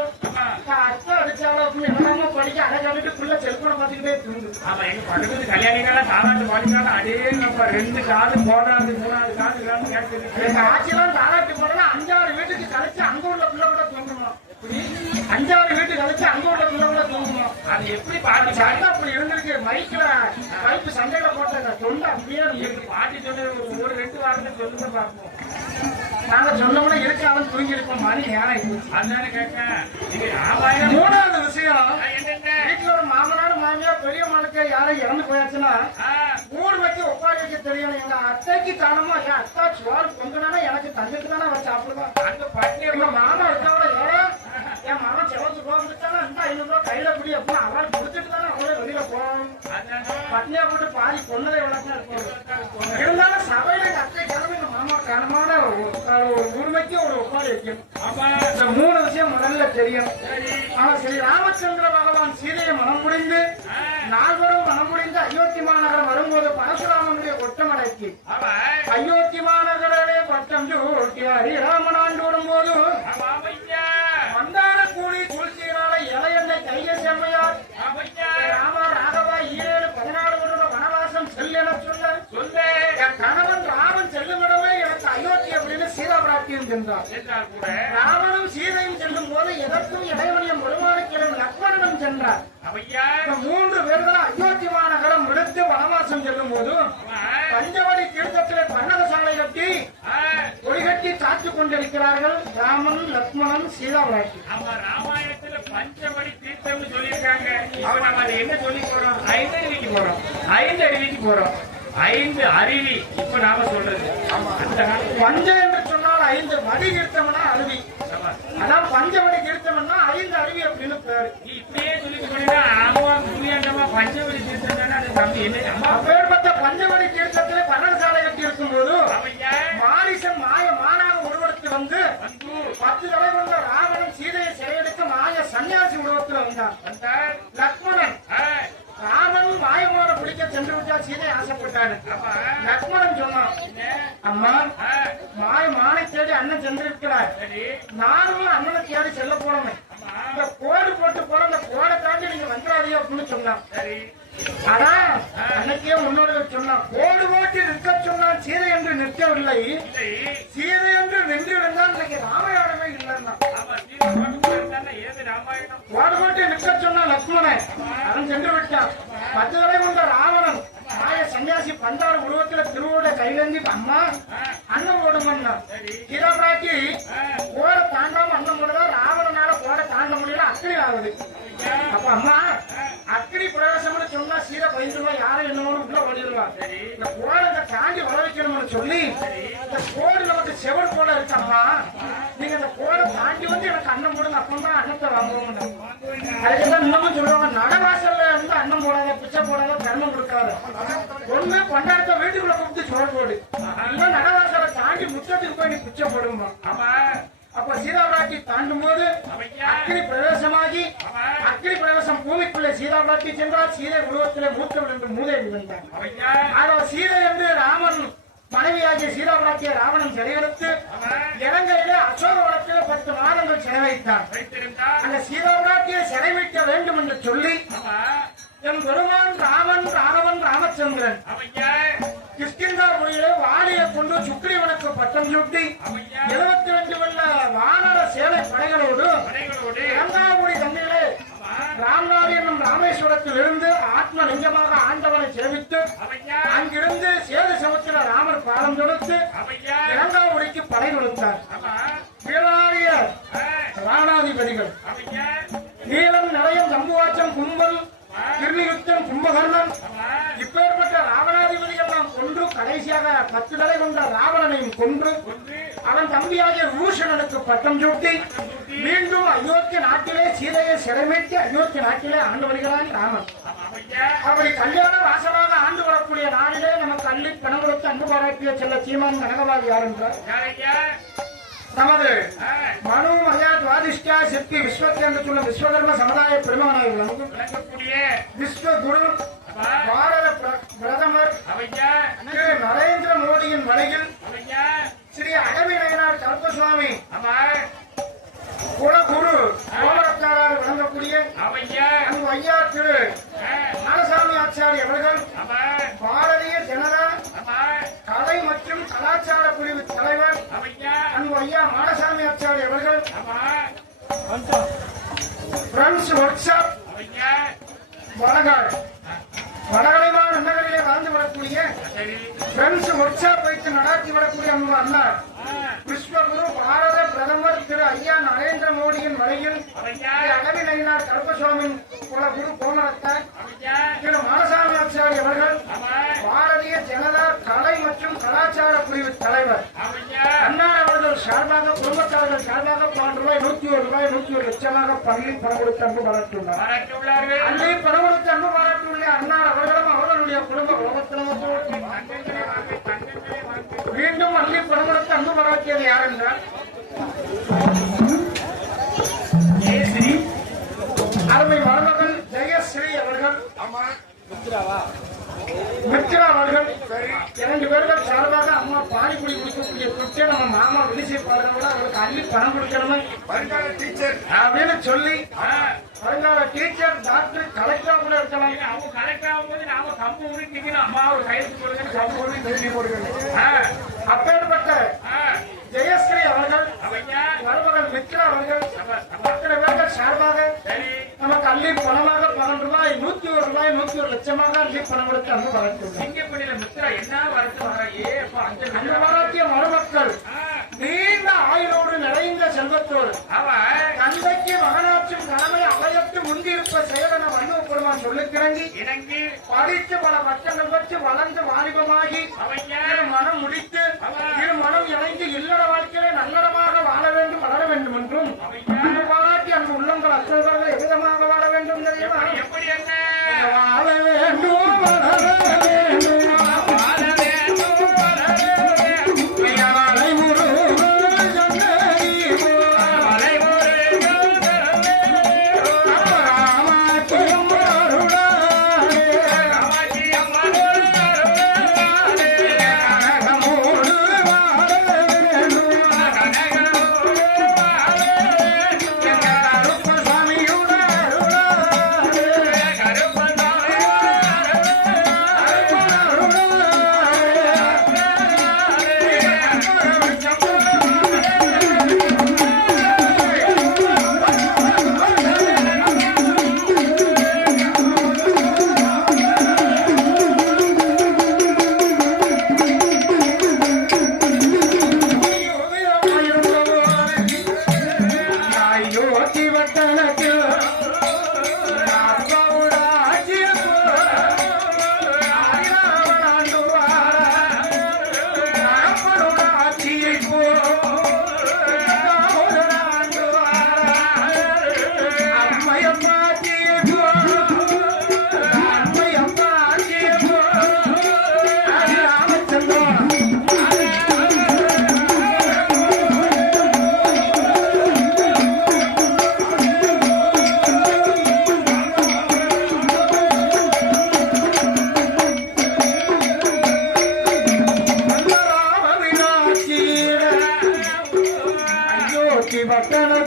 அத்தை அடிச்சாலோ என்னமோ படிக்க அதை கண்டுட்டு பிள்ளை செல்போனை பார்த்துக்கிட்டே தூங்கு. ஆமா எங்க பக்கத்து கல்யாணிக்கால தாராட்டு பாடிக்கால அதே நம்ம 2 காது போடாது 3வது காது கேட்குது. எங்க ஆட்சியெல்லாம் தாராட்டி பாடல 5-6 வீட்டுக்கு கழிச்சு அங்க உள்ள பிள்ளை கூட தூங்குமா. 5-6 வீட்டுக்கு கழிச்சு அங்க உள்ள பிள்ளை கூட தூங்குமா. அது எப்படி பாடி சண்டை அப்படி இருந்திருக்கு. மைக்ல பைப்பு சண்டையில போட்டாங்க. தொண்டை அப்படியே இருக்கு. பாட்டி சொன்ன ஒரு 2 வாரத்தை சொல்லுங்க பார்ப்போம். நாங்க சொன்னோம்னா இருக்காலும் தூங்கி இருப்போம். மணி நேரம் ஆயிடுச்சு. அதானே கேட்க. இது ராமாயணம். 3வது விஷயம் என்னென்ன? வீட்டுல ஒரு மாமனார் மாமியார் பெரிய மனுக்கு யாரும் இறந்து போயாச்சுன்னா ஊர் வச்சு ஒப்பாரி வைக்க தெரியும். எங்க அத்தைக்கு தானமா என் அத்தா சோறு பொங்குனா எனக்கு தந்துட்டு தானே வச்சு சாப்பிடுவான். அந்த பட்டி எங்க மாமா இருக்காவோட என் மாமன் செவத்து போச்சுட்டானா இந்த 500 ரூபாய் கையில பிடி அப்ப அவள் கொடுத்துட்டு தானே அவளே வெளியில போகணும். பட்னியா போட்டு பாதி பொண்ணதை விளக்கம் இருப்பாங்க. இருந்தாலும் சபையில எங்க அத்தை கிளம்பி எங்க மாமா கனமான ஒரு உரிமைக்கு ஒரு ஒப்பாரி வைக்கும். இந்த 3 விஷயம் முதல்ல தெரியும். ஆனா ஸ்ரீ ராமச்சந்திர பகவான் சீதையை மனம் முடிந்து 4 மனம் முடிந்து அயோத்தி மாநகரம் வரும்போது பரசுராமனுடைய கொட்டமடைக்கு அயோத்தி மாநகரே பட்டம் சூட்டி ஹரிராமன் ஆண்டு வரும்போது மந்தார கூலி சூழ்ச்சியினால இளையனை கைய செம்மையார் ராம ராகவா 7-14 வருட வனவாசம் செல்லென சொல்ல என் கணவன் ராமன் செல்லுமிடமே எனக்கு அயோத்தி அப்படின்னு சீதா பிராப்தியும் சென்றார். ராமனும் சீதையும் செல்லும் போது எதற்கும் இடைவெளியம் பெருமானுக்கிடம் லக்ஷ்மணனும் சென்றார். 3 பேர்களும் அயோத்தி மாநகரம் விடுத்து வனவாசம் செல்லும் போது பஞ்சவடி தீர்த்தத்திலே பன்னகசாலை கட்டி கொடிகட்டி காத்துக் கொண்டிருக்கிறார்கள் ராமன் லக்ஷ்மணன் சீதா பிராப்தி. ராமாயணத்துல பஞ்சவடி தீர்த்தம்னு சொல்லியிருக்காங்க. இப்ப நம்ம அதை என்ன சொல்லி போறோம்? 5 அருவிக்கு போறோம். 5 அருவிக்கு போறோம். 5 அருவி இப்ப நாம சொல்றது. அந்த பஞ்சம் என்று சொன்னால் 5 வடி தீர்த்தம்னா அருவி. அதான் பஞ்சவடி தீர்த்தம்னா 5 அருவி அப்படின்னு பேரு. இப்படியே சொல்லிட்டு போனீங்கன்னா ஆமா புரியாண்டமா பஞ்சவடி தீர்த்தம் அது தம்பி என்ன அம்மா அப்பேற்பட்ட பஞ்சவடி தீர்த்தத்திலே பன்னகசாலை கட்டி இருக்கும் போது மாரிசன் மானாக உருவெடுத்து வந்து 10 தடவை வந்த ராவணன் சீதையை சிறையெடுக்க மாய சன்னியாசி உருவத்தில் வந்தான். லக்ஷ்மணன் ராமன் மாயமான பிடிக்க சென்று விட்டா சீதை ஆசைப்பட்டாரு. லக்ஷ்மணன் சொன்னான், அம்மா மானை தேடி அண்ணன் சென்றிருக்கிறார், நானும் அண்ணனை தேடி செல்ல போனோமே, இந்த கோடு போட்டு போற இந்த கோடை தாண்டி நீங்க வந்துடாதீங்க அப்படின்னு சொன்னான். ஆனா அன்னைக்கே உன்னோட சொன்னான், கோடு போட்டு நிற்க சொன்னான் சீதை என்று நிற்கவில்லை, சீதை என்று நின்று இருந்தால் இன்னைக்கு ராமாயணமே இல்லைன்னா. கோடு போட்டு நிற்க சொன்னான் லக்ஷ்மணன், அவன் சென்று விட்டான். 10 தடவை கொண்ட ராவணன் மாய சன்னியாசி பந்தாறு உருவத்துல திருவோட கையிலேந்தி அம்மா அண்ணன் போடுங்கண்ணா. சீதா பிராட்டி கோடை தாண்டாம அண்ணன் போடுதான் ராவணனால கோடை தாண்ட முடியல, அக்கடி ஆகுது. அப்ப அம்மா அக்கடி பிரவேசம்னு சொன்னா சீதை பயந்துருவா, யாரும் என்னமோ உள்ள ஓடிடுவா. இந்த கோடை தாண்டி வர வைக்கணும்னு சொல்லி இந்த கோடு நமக்கு செவல் போல இருக்கம்மா, நீங்க இந்த கோடை தாண்டி வந்து எனக்கு அண்ணன் போடுங்க, அப்பதான் அண்ணத்தை வாங்குவோம். அதுக்குதான் இன்னமும் சொல்லுவாங்க, நடவாசல்ல வராது. ஒண்ணு கொண்டாடத்த வீட்டுக்குள்ள கூப்பிட்டு சோறு போடு, இல்ல நகவாசலை தாண்டி முற்றத்துக்கு போய் நீ பிச்சை போடுமா. ஆமா. அப்ப சீதாபிராட்டி தாண்டும் போது அக்கினி பிரவேசமாகி அக்கினி பிரவேசம் பூமிக்குள்ளே சீதாபிராட்டி சென்றால் சீதை உருவத்திலே மூத்தவள் என்று மூதேவி வந்தார். ஆக சீதை என்று ராமன் மனைவியாகிய சீதாபிராட்டிய ராவணன் சிறையெடுத்து இலங்கையிலே அசோகவனத்திலே 10 மாதங்கள் சிறை வைத்தார். அந்த சீதாபிராட்டியை சிறை வைக்க வேண்டும் என்று சொல்லி என் பெருமான் ராமன் ராகவன் ராமச்சந்திரன் கிஷ்கிந்தாபுரியிலே வாலியை கொண்டு சுக்ரீவனுக்கு பட்டம் சூட்டி 72 வெள்ள வானர சேலை படைகளோடு இலங்காபுரி தண்ணிலே ராம்நாடு என்னும் ராமேஸ்வரத்தில் இருந்து ஆத்ம லிங்கமாக ஆண்டவனை சேவித்து அங்கிருந்து சேது சமுத்திர ராமர் பாலம் தொடுத்து இலங்காபுரிக்கு படை கொடுத்தார். வீராரிய ராணாதிபதிகள் நீலம் நரையம் சம்புவாச்சம் கும்பல் திருநியுத்தன் கும்பகர்ணன் இப்பேற்பட்ட ராவணாதிபதிகள் நாம் கொன்று கடைசியாக 10 தலை கொண்ட ராவணனையும் கொன்று அவன் தம்பியாகிய ரூஷணனுக்கு பட்டம் சூட்டி மீண்டும் அயோத்திய நாட்டிலே சீதையை சிறைமீட்டி அயோத்திய நாட்டிலே ஆண்டு வருகிறான் ராமன். அப்படி கல்யாண வாசமாக ஆண்டு வரக்கூடிய நாளிலே நமக்கு அள்ளி பணம் கொடுத்து அன்பு பாராட்டிய செல்ல சீமான் கனகவாதி யார் என்றார் நமது மனு மயா துவாதிஷ்டா சிற்பி விஸ்வத்தை என்று சொல்லும் விஸ்வகர்ம சமுதாய பெருமகனாய் விளங்கக்கூடிய விஸ்வகுரு பாரத பிரதமர் திரு நரேந்திர மோடியின் வழியில் ஸ்ரீ அகவி நயனார் கல்பசுவாமி குலகுரு கோமரத்தாரால் விளங்கக்கூடிய அங்கு ஐயா திரு நாரசாமி ஆச்சாரி அவர்கள் பாரதிய ஜனதா கலை மற்றும் கலாச்சார பிரிவு தலைவர் அங்கு ஐயா மாடசாமி ஆச்சாரி அவர்கள் பிரெண்ட்ஸ் ஒர்க் ஷாப் வடகலைமான நகரிலே வாழ்ந்து வரக்கூடிய பிரெண்ட்ஸ் ஒர்க் ஷாப் வைத்து நடத்தி வரக்கூடிய அன்பு அண்ணா விஸ்வகுரு பாரத பிரதமர் திரு ஐயா நரேந்திர மோடியின் வழியில் அகவி நயினார் கருப்பசுவாமியின் குலகுரு கோமரத்தார் திரு மாடசாமி ஆச்சாரி அவர்கள் பாரதிய ஜனதா கலை மற்றும் கலாச்சார பிரிவு தலைவர் அன்னார் அவர்கள் சார்பாக குடும்பத்தார்கள் சார்பாக ரூபாய் 101 லட்சமாக பள்ளி பணம் கொடுத்து அன்பு பாராட்டுள்ளார்கள். அள்ளி பணம் கொடுத்து அன்பு பாராட்டியுள்ள அன்னார் அவர்களும் அவர்களுடைய குடும்ப உலகத்தினமோடு மீண்டும் அள்ளி பணம் கொடுத்து அன்பு பாராட்டியது யார் என்றால் அருமை மருமகள் ஜெயஸ்ரீ அவர்கள் மித்ரா அவர்கள் 2 பேர்கள் சார்பாக அம்மா பானிபுரி கொடுக்கக்கூடிய குற்ற நம்ம மாமா விழிசைப்பாளர்களோட அவங்களுக்கு அள்ளி பணம் கொடுக்கணுமே வருங்கால டீச்சர் அப்படின்னு சொல்லி வருங்கால டீச்சர் டாக்டர் கலெக்டரா கூட இருக்கலாம். அவங்க கலெக்டர் ஆகும்போது நாம கம்பு உருட்டிக்கணும். அம்மா ஒரு கையெழுத்து போடுங்க கம்பு உருட்டி அப்பேற்பட்ட ஜெயஸ்ரீ அவர்கள் மருமகள் மித்ரா அவர்கள் 10 பேர்கள் சார்பாக நமக்கு அள்ளி பணமாக 12 ரூபாய் 101 லட்சமாக அள்ளி பணம் கொடுத்து அன்பு பாராட்டுள்ளோம். சிங்கப்பள்ளியில மித்ரா என்ன வரத்து வர அன்பு பாராட்டிய மருமக்கள் நீண்ட ஆயுளோடு நிறைந்த செல்வத்தோடு தந்தைக்கு மகனாற்றும் கடமை அவையத்து முந்திருப்ப செயலென வள்ளுவ பெருமான் சொல்லுக்கிறங்கி படித்து பல பட்டங்கள் பெற்று வளர்ந்து வாலிபமாகி மனம் முடித்து இரு மனம் இணைந்து இல்லற வாழ்க்கையில நல்லறமாக வாழ வேண்டும் வளர வேண்டும் என்றும் அன்பு பாராட்டி அன்பு உள்ளங்கள் அத்தனை எவ்விதமாக வாழ வேண்டும் தெரியுமா? எப்படி என்ன வாழ வேண்டும் வளர வேண்டும்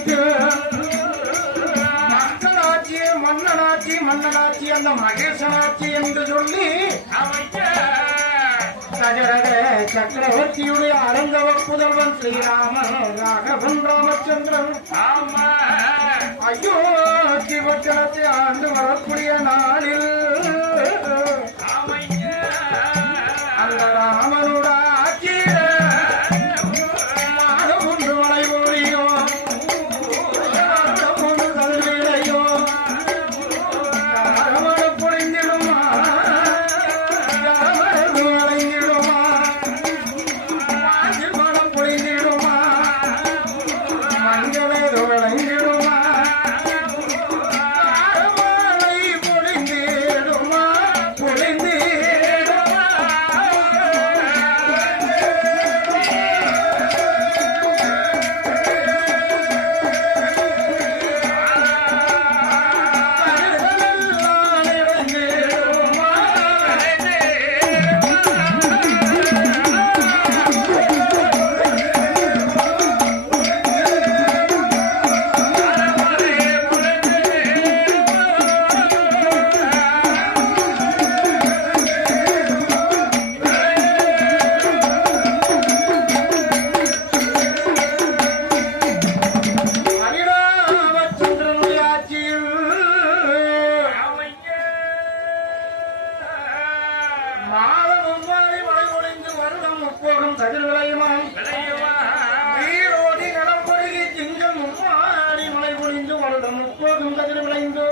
காலத்தில் மக்களாட்சி மன்னனாட்சி மன்னனாட்சி அந்த மகேசனாட்சி என்று சொல்லி கஜரக சக்கரவர்த்தியுடைய அறந்தவ புதல்வன் ஸ்ரீராமன் ராகவன் ராமச்சந்திரன் அயோத்தி பட்டணத்தை ஆண்டு வரக்கூடிய நாளில் அந்த ராமனோட ஆட்சியில மாதம் ஒன்று மலை ஓடியும் ஒன்று கல்வியிலையும் ராமன பொழிந்திடுமா ராமனது வளைந்திடுமா வாஞ்சில் மனம் பொழிந்திடுமா மஞ்சளது விளைந்திடுமா ராமனை பொழிந்திடுமா பொழிந்திடுமா ஹரிராமச்சந்திரனுடைய ஆட்சியில் மாதம் ஒன்றாய் மழை பொழிந்து வருடம் முப்போகம் கதிர் விளையுமாம் நீரோடி நிலப்பொழுகி திங்கள் மும்மாடி மழை பொழிந்து வருடம் முப்போகம் கதிர் விளைந்து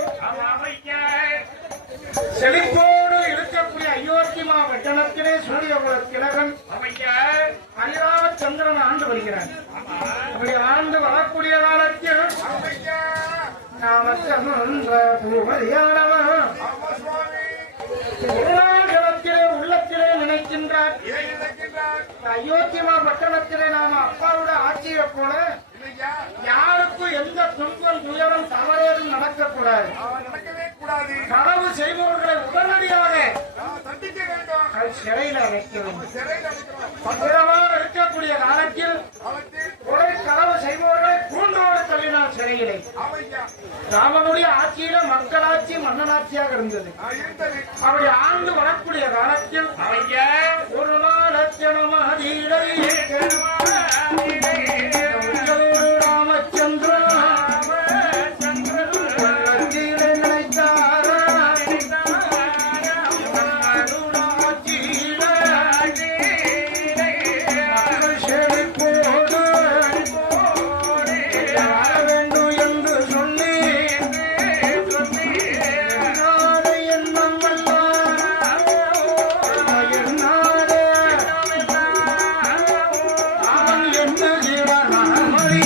செழிப்போடு இருக்கக்கூடிய அயோத்தி மாவட்டத்திலே சூரியகுல திலகன் ஹரிராமச்சந்திரன் ஆண்டு வருகிறார். அப்படி ஆண்டு வரக்கூடிய காலத்தில் நாமச்சந்திர பூமதியானவன் ஆமா சுவாமி திருநாகரத்திலே உள்ளத்திலே நினைக்கின்றார். இதை நினைக்கின்றார் அயோத்தியமா பட்டணத்திலே நாம அப்பாவோட ஆட்சியை போல இல்லையா யாருக்கும் எந்த துன்பம் துயரம் தவறேதும் நடக்கக்கூடாது. நடக்கவே கூடாது களவு செய்பவர்களை உடனடியாக தண்டிக்க வேண்டும் சிறையில் அடைக்க வேண்டும். சிறையில் அடைக்கிறோம் பத்திரமாக இருக்கக்கூடிய காலத்தில் அவற்றில் உடனே களவு செய்பவர்களை கூண்டோடு தள்ளினார் சிறையிலே. அவையா ராமனுடைய ஆட்சியில மக்களாட்சி மன்னனாட்சியாக இருந்தது. இருந்தது அப்படி ஆண்டு வரக்கூடிய காலத்தில் ஒரு நாளத்தினமாதீரை உங்களோடு ராமச்சந்திரன் உள்ளத்திலே நினைத்தார். நம்மளோட ஆட்சியில மக்கள் செழிப்போடு வாழ வேண்டும் என்று சொல்லி என்னாலே எண்ணம் வல்லார் என்னாலே அவன் எண்ணுகிறான் மணி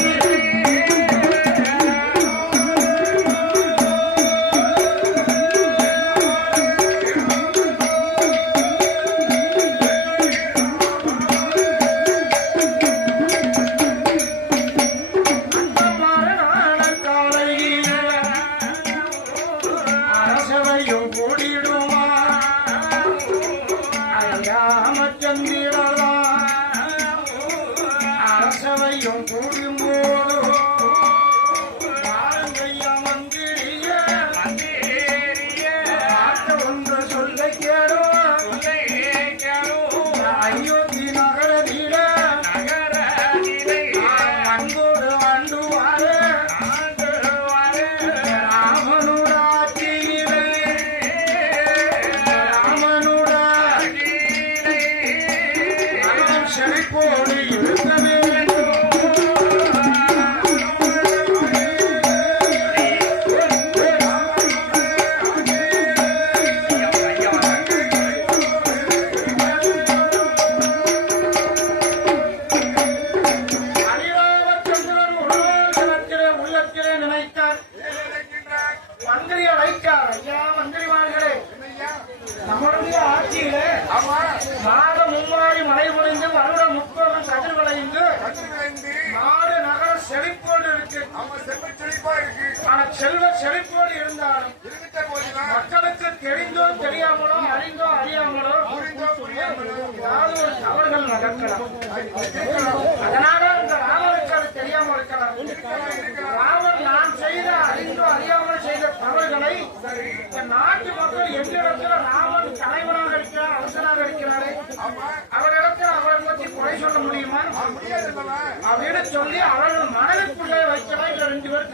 அரசவையும் கூடிடுமா ராமச்சந்திரா அரசவையும் கூடும்போது பாரங்கையா மந்திரிய வார்த்தை ஒன்று சொல்ல கேடும் அயோத்தி நகரதில அன்போடு ஆண்டுவார ராமனோட ஆட்சியிலே ராமனோட மனம் செழிப்போடு இருக்க வேண்டும். ஹரிராமச்சந்திரன் உள்ளத்திலே உள்ளத்திலே நினைத்தார். நினைக்கின்றார் மந்திரி அழைத்தார். ஐயா மந்திரிமார்களே, இல்லையா நம்மளுடைய ஆட்சியில ஆமா மாதம் மும்மாறி மழை பொழிந்து வருடம் முப்போகம் கதிர் விளைந்து கதிர் விளைந்து நாடு நகரம் செழிப்போடு இருக்கு. ஆமா செல்வ செழிப்பா இருக்கு ஆனா செல்வ செழிப்போடு இருந்தாலும் இருந்துட்ட போதுதான் மக்களுக்கு தெரிந்தோ தெரியாமலோ அறிந்தோ அறியாமலோ புரிந்தோ புரியாமலோ ஏதாவது ஒரு தவறுகள் நடக்கலாம். அதனால இந்த ராமனுக்கு அது தெரியாம இருக்கலாம்.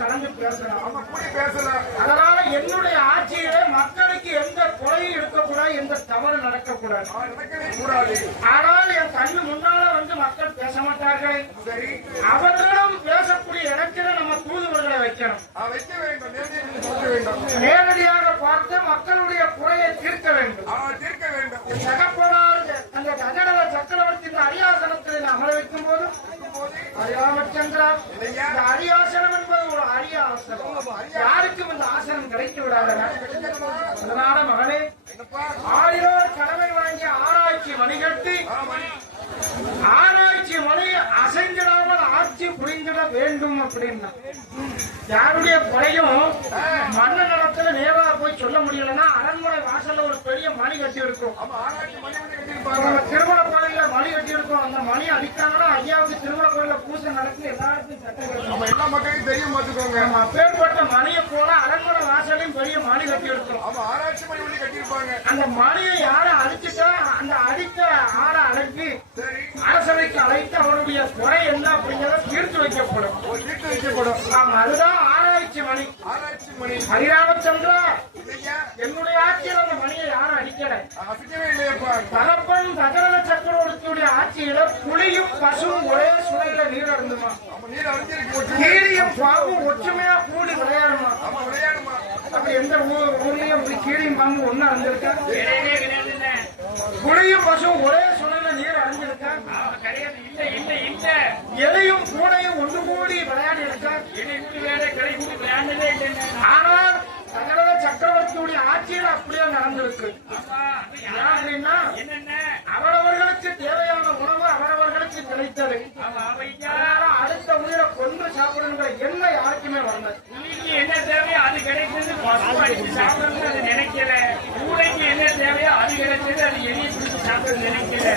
கலந்து பேசலாம். நம்ம கூடி பேசலாம். அதனால என்னுடைய ஆட்சியிலே மக்களுக்கு எந்த குறையும் இருக்கக்கூடாது, எந்த தவறு நடக்கக்கூடாது. நடக்கவே கூடாது. ஆனால் என் கண்ணு முன்னால வந்து மக்கள் பேச மாட்டார்கள். சரி, அவர்களும் பேசக்கூடிய இடத்துல நம்ம தூதுவர்களை வைக்கணும். வைக்க வேண்டும். நேரடியாக பார்க்க வேண்டும். நேரடியாக பார்த்து மக்களுடைய குறையை தீர்க்க வேண்டும். தீர்க்க வேண்டும். தகப்பனார் அந்த கஜடவ சக்கரவர்த்தியின் அரியாசனத்தில் அமர வைக்கும் போது ராமச்சந்திரா, இந்த அரியாசனம் என்பது ஒரு அரிய ஆசனம். யாருக்கும் இந்த ஆசனம் கிடைத்து விடாத. அதனால மகனே, ஆயிரம் கடமை வழங்கிய ஆராய்ச்சி மணிகட்டி ஆராய்ச்சி மணி அசைந்திடாமல் ஆட்சி புரிந்திட வேண்டும் அப்படின்னா யாருடைய குறையும் மன்ன நடத்துல நேரா போய் சொல்ல முடியலன்னா அரண்மனை வாசல்ல ஒரு பெரிய மணி கட்டி இருக்கும். திருமண கோயில மணி கட்டி இருக்கும். அந்த மணி அடித்தாங்கன்னா ஐயாவுக்கு திருமண கோயில பூசை நடத்தி எல்லாருக்கும் சட்டம் எல்லா மக்களையும் தெரியும் பார்த்துக்கோங்க. அப்பேற்பட்ட மணியை போல அரண்மனை வாசலையும் பெரிய மணி கட்டி இருக்கும். ஆராய்ச்சி மணி ஒண்ணு கட்டியிருப்பாங்க. அந்த மணியை யாரை அடிச்சுட்டா அந்த அடித்த ஆளை அழைப்பி அரசவைக்கு அழைத்து அவருடைய குறை என்ன அப்படிங்கிறத தீர்த்து வைக்கப்படும். தீர்த்து வைக்கப்படும். ஆமா, அதுதான் ஆராய்ச்சி மணி. ஆராய்ச்சி மணி. ஹரிராமச்சந்திரா, என்னுடைய ஆட்சியில் அந்த மணியை யாரும் அடிக்கல. அசைக்கவே இல்லையப்பா. தகப்பன் தசரத சக்கரவர்த்தியுடைய ஆட்சியில புலியும் பசுவும் ஒரே சுனையில நீர் அருந்துமா, நீர் அறிஞ்சிருக்கு. கீரியும் பாம்பும் ஒற்றுமையா கூடி விளையாடுமா. விளையாடுமா. அப்ப எந்த ஊர்லயும் அப்படி கீரியும் பாம்பு ஒண்ணு அறிஞ்சிருக்கா? கிடையவே கிடையாதுண்ணே. புலியும் பசுவும் ஒரே சுனையில நீர் அறிஞ்சிருக்கா? கிடையாது. இல்ல இல்ல இல்ல. எலியும் பூனையும் ஒன்று கூடி விளையாடி இருக்கா? இணை கூடி வேற கடை கூடி விளையாண்டதே இல்லைண்ணே. ஆனால் தகவல சக்கரவர்த்தியுடைய ஆட்சியில் அப்படியே நடந்திருக்கு. அப்படின்னா என்னென்ன அவரவர்களுக்கு தேவையான உணவு அவரவர்களுக்கு கிடைத்தது. அதனால அடுத்த உயிரை கொண்டு சாப்பிடுங்கிற எண்ணம் யாருக்குமே வரல. புலிக்கு என்ன தேவையோ அது கிடைச்சது, பசு அடிச்சு சாப்பிடணும்னு அது நினைக்கல. பூனைக்கு என்ன தேவையோ அது கிடைச்சது, அது எலியை பிடிச்சி சாப்பிட நினைக்கல.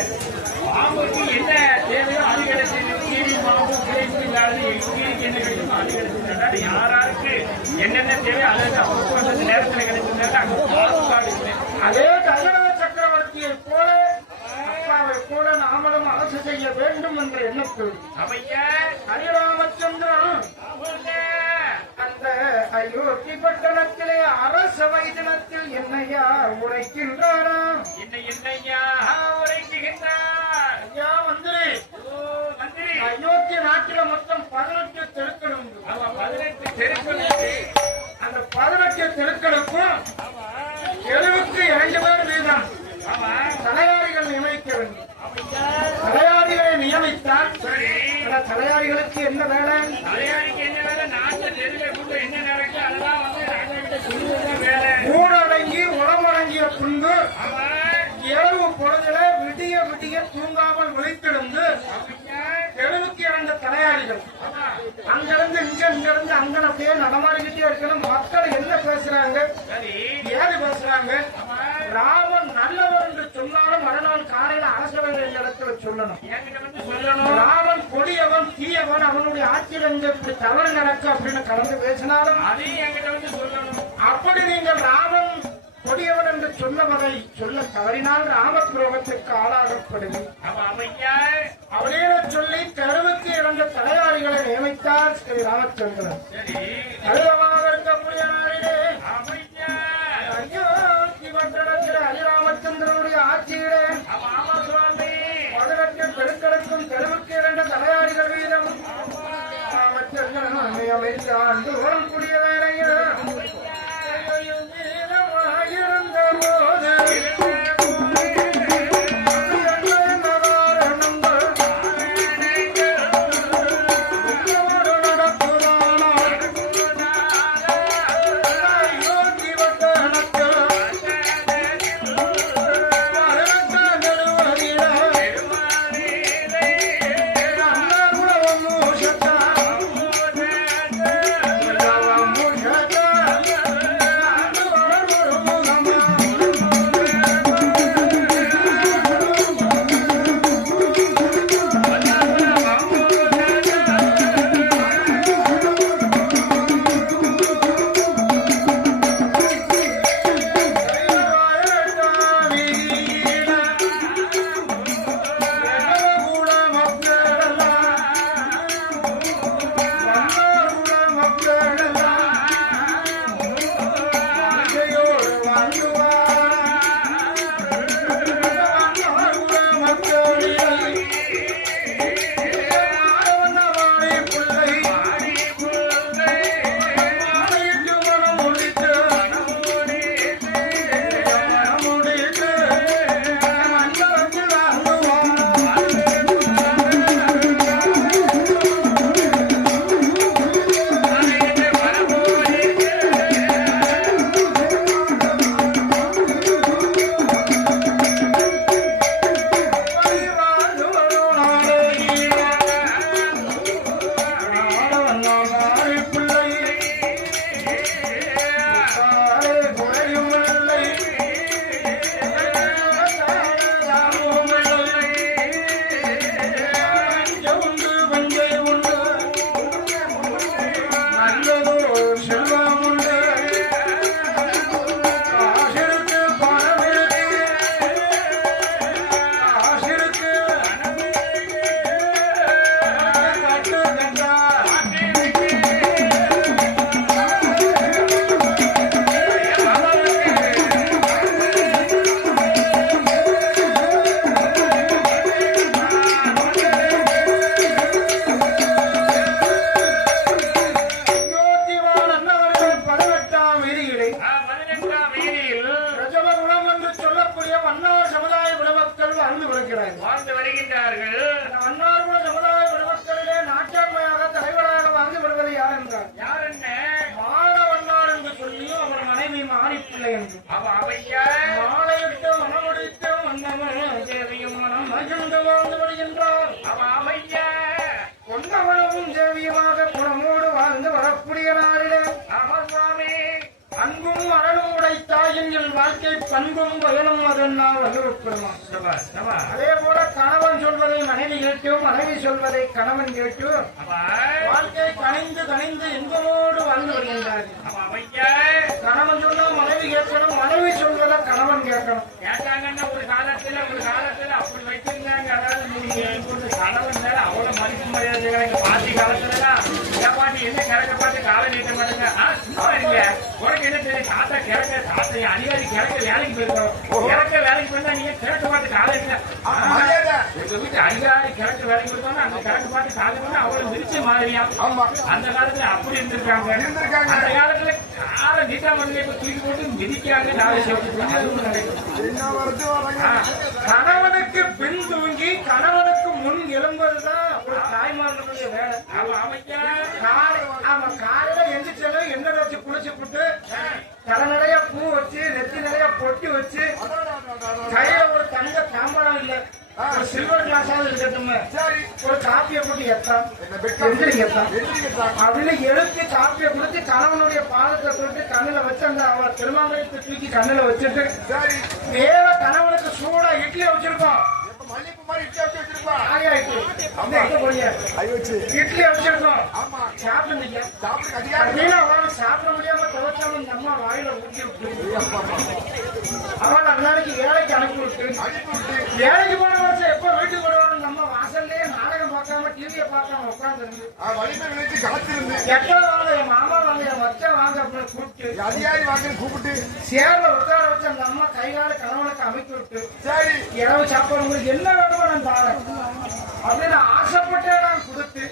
பாம்புக்கு என்ன தேவையோ அது கிடைச்சது, கீரி பாம்பு கிடைக்கும் இல்லாத கீரிக்கு என்ன கிடைக்குமோ அது கிடைச்சது. அதாவது யாராருக்கு என்னென்ன தேவையோ அது அவருக்கு அந்த நேரத்தில் கிடைச்சதுனால அங்க பாகுபாடு இல்லை. அதே தகவல சக்கரவர்த்தியை போல அப்பாவை போல நாமளும் அரசு செய்ய வேண்டும் என்ற எண்ணத்தில் அவையா ஹரிராமச்சந்திரன் அந்த அயோத்தி பட்டணத்திலே அரசவை தினத்தில் என்னையா உரைக்கின்றாராம். என்னையா உரைக்குகின்றார்? ஐயா மந்திரி, மந்திரி, அயோத்தி நாட்டில மொத்தம் 18 தெருக்கள் உண்டு. 18 தெருக்கள். அந்த 18 தெருக்களுக்கும் தெருவுக்கு 2 பேர் வீதம் தலையாரிகள் நியமிக்க வேண்டும். தலையாரிகளை நியமித்தால் தலையாரிகளுக்கு என்ன வேலை? தலையாரிக்கு என்ன வேலை? நாட்டு தெருவில் கூட என்ன நடக்கு அதெல்லாம் வந்து ராஜாக்கிட்ட சொல்லுவது வேலை. ஊரடங்கி உடம்படங்கிய பின்பு இரவு பொழுதுல விடிய விடிய தூங்காமல் விழித்திருந்து தெருவுக்கு 2 தலையாரிகள் அங்கிருந்து இங்கிருந்து அங்க அப்படியே நடமாடிக்கிட்டே இருக்கணும். மக்கள் என்ன பேசுறாங்க, ஏது பேசுறாங்க? ராமன் நல்லவர் என்று சொன்னாலும் மறுநாள் காலையில அரசவையில் இடத்துல சொல்லணும். ராமன் கொடியவன் தீயவன் அவனுடைய ஆட்சியில் இப்படி தவறு நடக்க அப்படின்னு கலந்து பேசினாலும் அதையும் என்கிட்ட வந்து சொல்லணும். அப்படி நீங்கள் ராமன் கொடியவன் என்று சொன்னவரை சொல்ல தவறினால் ராமத்ரோகத்திற்கு ஆளாகப்படுது. அப்படியே சொல்லி தெருவுக்கு 2 தலையாரிகளை நியமித்தார் ஸ்ரீ ராமச்சந்திரன். தலைவராக இருக்கக்கூடிய நாளிலே அயோத்தி பட்டணத்தில் ஹரிராமச்சந்திரனுடைய ஆட்சியிலே 18 தெருக்களுக்கும் தெருவுக்கு 2 தலையாரிகள் வீதம் ராமச்சந்திரன் நியமித்த ஆண்டு கூடிய வேளையில் இருந்த போது வருகிறார்கள். வாழ்ந்து வருகின்றார்கள். அன்னார்குல சமுதாய பெருமக்களிலே நாட்டாண்மையாக தலைவராக வாழ்ந்து வருவது யார் என்றார்? யார் என்ன? மாணவன்னார் என்று சொல்லியும் அவர் மனைவி மாணிப்பிள்ளை என்று. அவையா மாலையிட்டு மனமுடித்து மன்னவன் தேவியும் மனம் மகிழ்ந்து வாழ்ந்து வருகின்றார். அவையா கொண்டவனமும் தேவியுமாக குணமோடு வாழ்ந்து வரக்கூடிய நாளிலே சுவாமி அன்பும் அருளும் உடைத்தாயின் என் வாழ்க்கை பண்பும் பயனும் அதனால் வலுப்பெருமா. அதே போல கணவன் சொல்வதை மனைவி கேட்டு, மனைவி சொல்வதை கணவன் கேட்டு வாழ்க்கை கணிந்து கணிந்து இன்பமோடு வாழ்ந்து வருகின்றார்கள். கணவன் சொன்னா மனைவி கேட்கணும், மனைவி சொல்வதை கணவன் கேட்கணும். கேட்டாங்கன்னா ஒரு காலத்துல அப்படி வச்சிருந்தாங்க. அதாவது நீங்க கணவன் மேல அவ்வளவு மதிப்பு மரியாதை பாட்டி காலத்துலதான் பாட்டி என்ன கிழக்க பார்த்து காலை நீட்ட மாட்டேங்க. சும்மா இல்ல உனக்கு என்ன தெரியும்? தாத்தா கிழக்க தாத்தா அதிகாரி கிழக்க வேலைக்கு போயிருக்கோம். கிழக்க வேலைக்கு போயிருந்தா நீங்க கிழக்க பார்த்து காலை எங்க வீட்டு அதிகாரி கிழக்க வேலைக்கு போயிருந்தோம்னா அந்த கிழக்க பார்த்து காலை பண்ணா அவ்வளவு மிதிச்ச மாதிரியா. அந்த காலத்துல அப்படி இருந்திருக்காங்க. அந்த காலத்துல காலை நீட்டா பண்ணி இப்ப தூக்கி போட்டு மிதிக்காங்க. காலை கணவனுக்கு பின் தூங்கி கணவனுக்கு முன் எழும்புவதுதான் ஒரு தாய்மார்களுடைய வேலை. காலையில எந்திரிச்சது எண்ணெய் வச்சு குளிச்சு போட்டு தலை நிறைய பூ வச்சு நெத்தி நிறைய பொட்டி வச்சு கையில ஒரு தங்க தாம்பரம் இல்ல ஒரு சில்வர் கிளாஸாவது இருக்கட்டும், ஒரு காப்பியை போட்டு எத்தான் அப்படின்னு எழுத்து காப்பியை கொடுத்து கணவனுடைய பாதத்தை தொட்டு கண்ணுல வச்சு அந்த அவ திருமாங்கலத்தை தூக்கி கண்ணுல வச்சுட்டு தேவ கணவனுக்கு சூடா இட்லி வச்சிருக்கோம். இட்லி வச்சிருக்கோம் சாப்பிடுங்க. சாப்பிட முடியாம துவைச்சாம இந்த அம்மா வாயில ஊற்றி விட்டு அவன் அன்னாருக்கு வேலைக்கு அனுப்பி விட்டு வேலைக்கு போன வருஷம் எப்ப வீட்டுக்கு வருவாங்க நம்ம வாசல்லே நாடகம் பார்க்காம டிவியை பார்க்காம உட்காந்துருந்து எட்ட வாங்க என் மாமா வாங்க என் வச்ச வாங்க அப்படின்னு கூப்பிட்டு அதிகாரி வாங்க கூப்பிட்டு சேர்ல உட்கார வச்சு அந்த அம்மா கைகால கணவனுக்கு அமைத்து விட்டு சரி இரவு சாப்பாடு உங்களுக்கு என்ன வேணுமோ நான் தாரேன் அப்படின்னு ஆசைப்பட்டே நான் கொடுத்து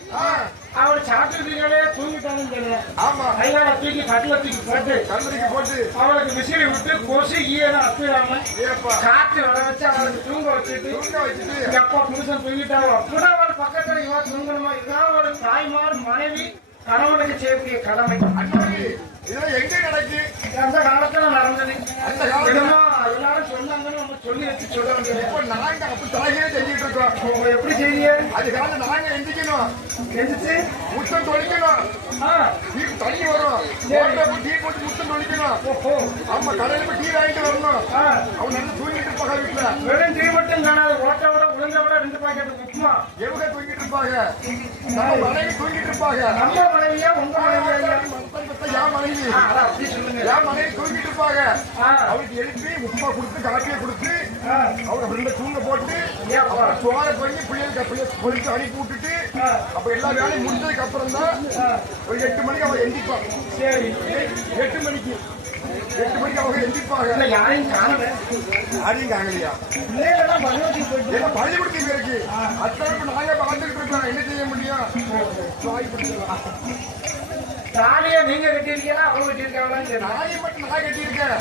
அவர் சாப்பிட்டுருக்கீங்களே தூங்கிட்டாங்கன்னு தெரியல. ஆமா கைகால தூக்கி கட்டில தூக்கி போட்டு கல்லூரிக்கு போட்டு அவளுக்கு விசிறி விட்டு கொசு ஈயெல்லாம் அப்பிடாம காற்று வர வச்சு அவளுக்கு தூங்க வச்சுட்டு எப்ப புருஷன் தூங்கிட்டாவோ அப்படின்னா அவள் பக்கத்துல இவா தூங்கணுமா. இதான் ஒரு தாய்மார் மனைவி கணவனுக்கு செய்யக்கூடிய கடமை. இதெல்லாம் எங்க நடக்கு? அந்த காலத்துல நடந்தது. அந்த காலத்துல எல்லாரும் சொன்னாங்கன்னு நம்ம சொல்லி வச்சு சொல்ல வேண்டியது. இப்ப நாங்க அப்படி தலையே செஞ்சுட்டு இருக்கோம். எப்படி செய்ய? அதுக்காக நாங்க எந்திக்கணும், எந்திரிச்சு முத்தம் தொழிக்கணும், தண்ணி வரும் டீ போட்டு முத்தம் தொழிக்கணும். ஆமா கடையில போய் டீ வாங்கிட்டு வரணும். அவங்க நல்லா தூங்கிட்டு இருப்பாங்க வீட்டுல. வெறும் டீ மட்டும் காணாது, ஓட்ட விட உளுந்த விட 2 பாக்கெட் உப்புமா. எவங்க தூங்கிட்டு இருப்பாங்க? நம்ம மனைவி தூங்கிட்டு இருப்பாங்க. நம்ம மனைவியா உங்க மனைவியா? என் மனைவி அப்படி சொல்லுங்க. என் மனைவி தூங்கிட்டு இருப்பாங்க. அவருக்கு எழுப்பி உப்புமா கொடுத்து காப்பியை கொடுத்து அவங்க ரெண்டு தூங்க போட்டு சோழ பண்ணி பிள்ளைகளுக்கு பொறிச்சு அனுப்பி விட்டுட்டு அப்ப எல்லா வேலையும் முடிஞ்சதுக்கு அப்புறம் தான் ஒரு 8 மணிக்கு அவங்க எந்திப்பாங்க. சரி 8 மணிக்கு அவங்க எந்திப்பாங்க. யாரையும் காணல. யாரையும் காணலையா? பிள்ளைகளெல்லாம் பள்ளிக்கூடத்துக்கு போயிட்டு என்ன பள்ளிக்கூடத்துக்கு இருக்கு? அத்தனை நாங்க பார்த்துக்கிட்டு இருக்கோம். என்ன செய்ய முடியும்? தாலியா நீங்க கட்டிருக்கீங்களா அவங்க கட்டிருக்காங்களான்னு நாயை மட்டும் நான் கட்டியிருக்கேன்.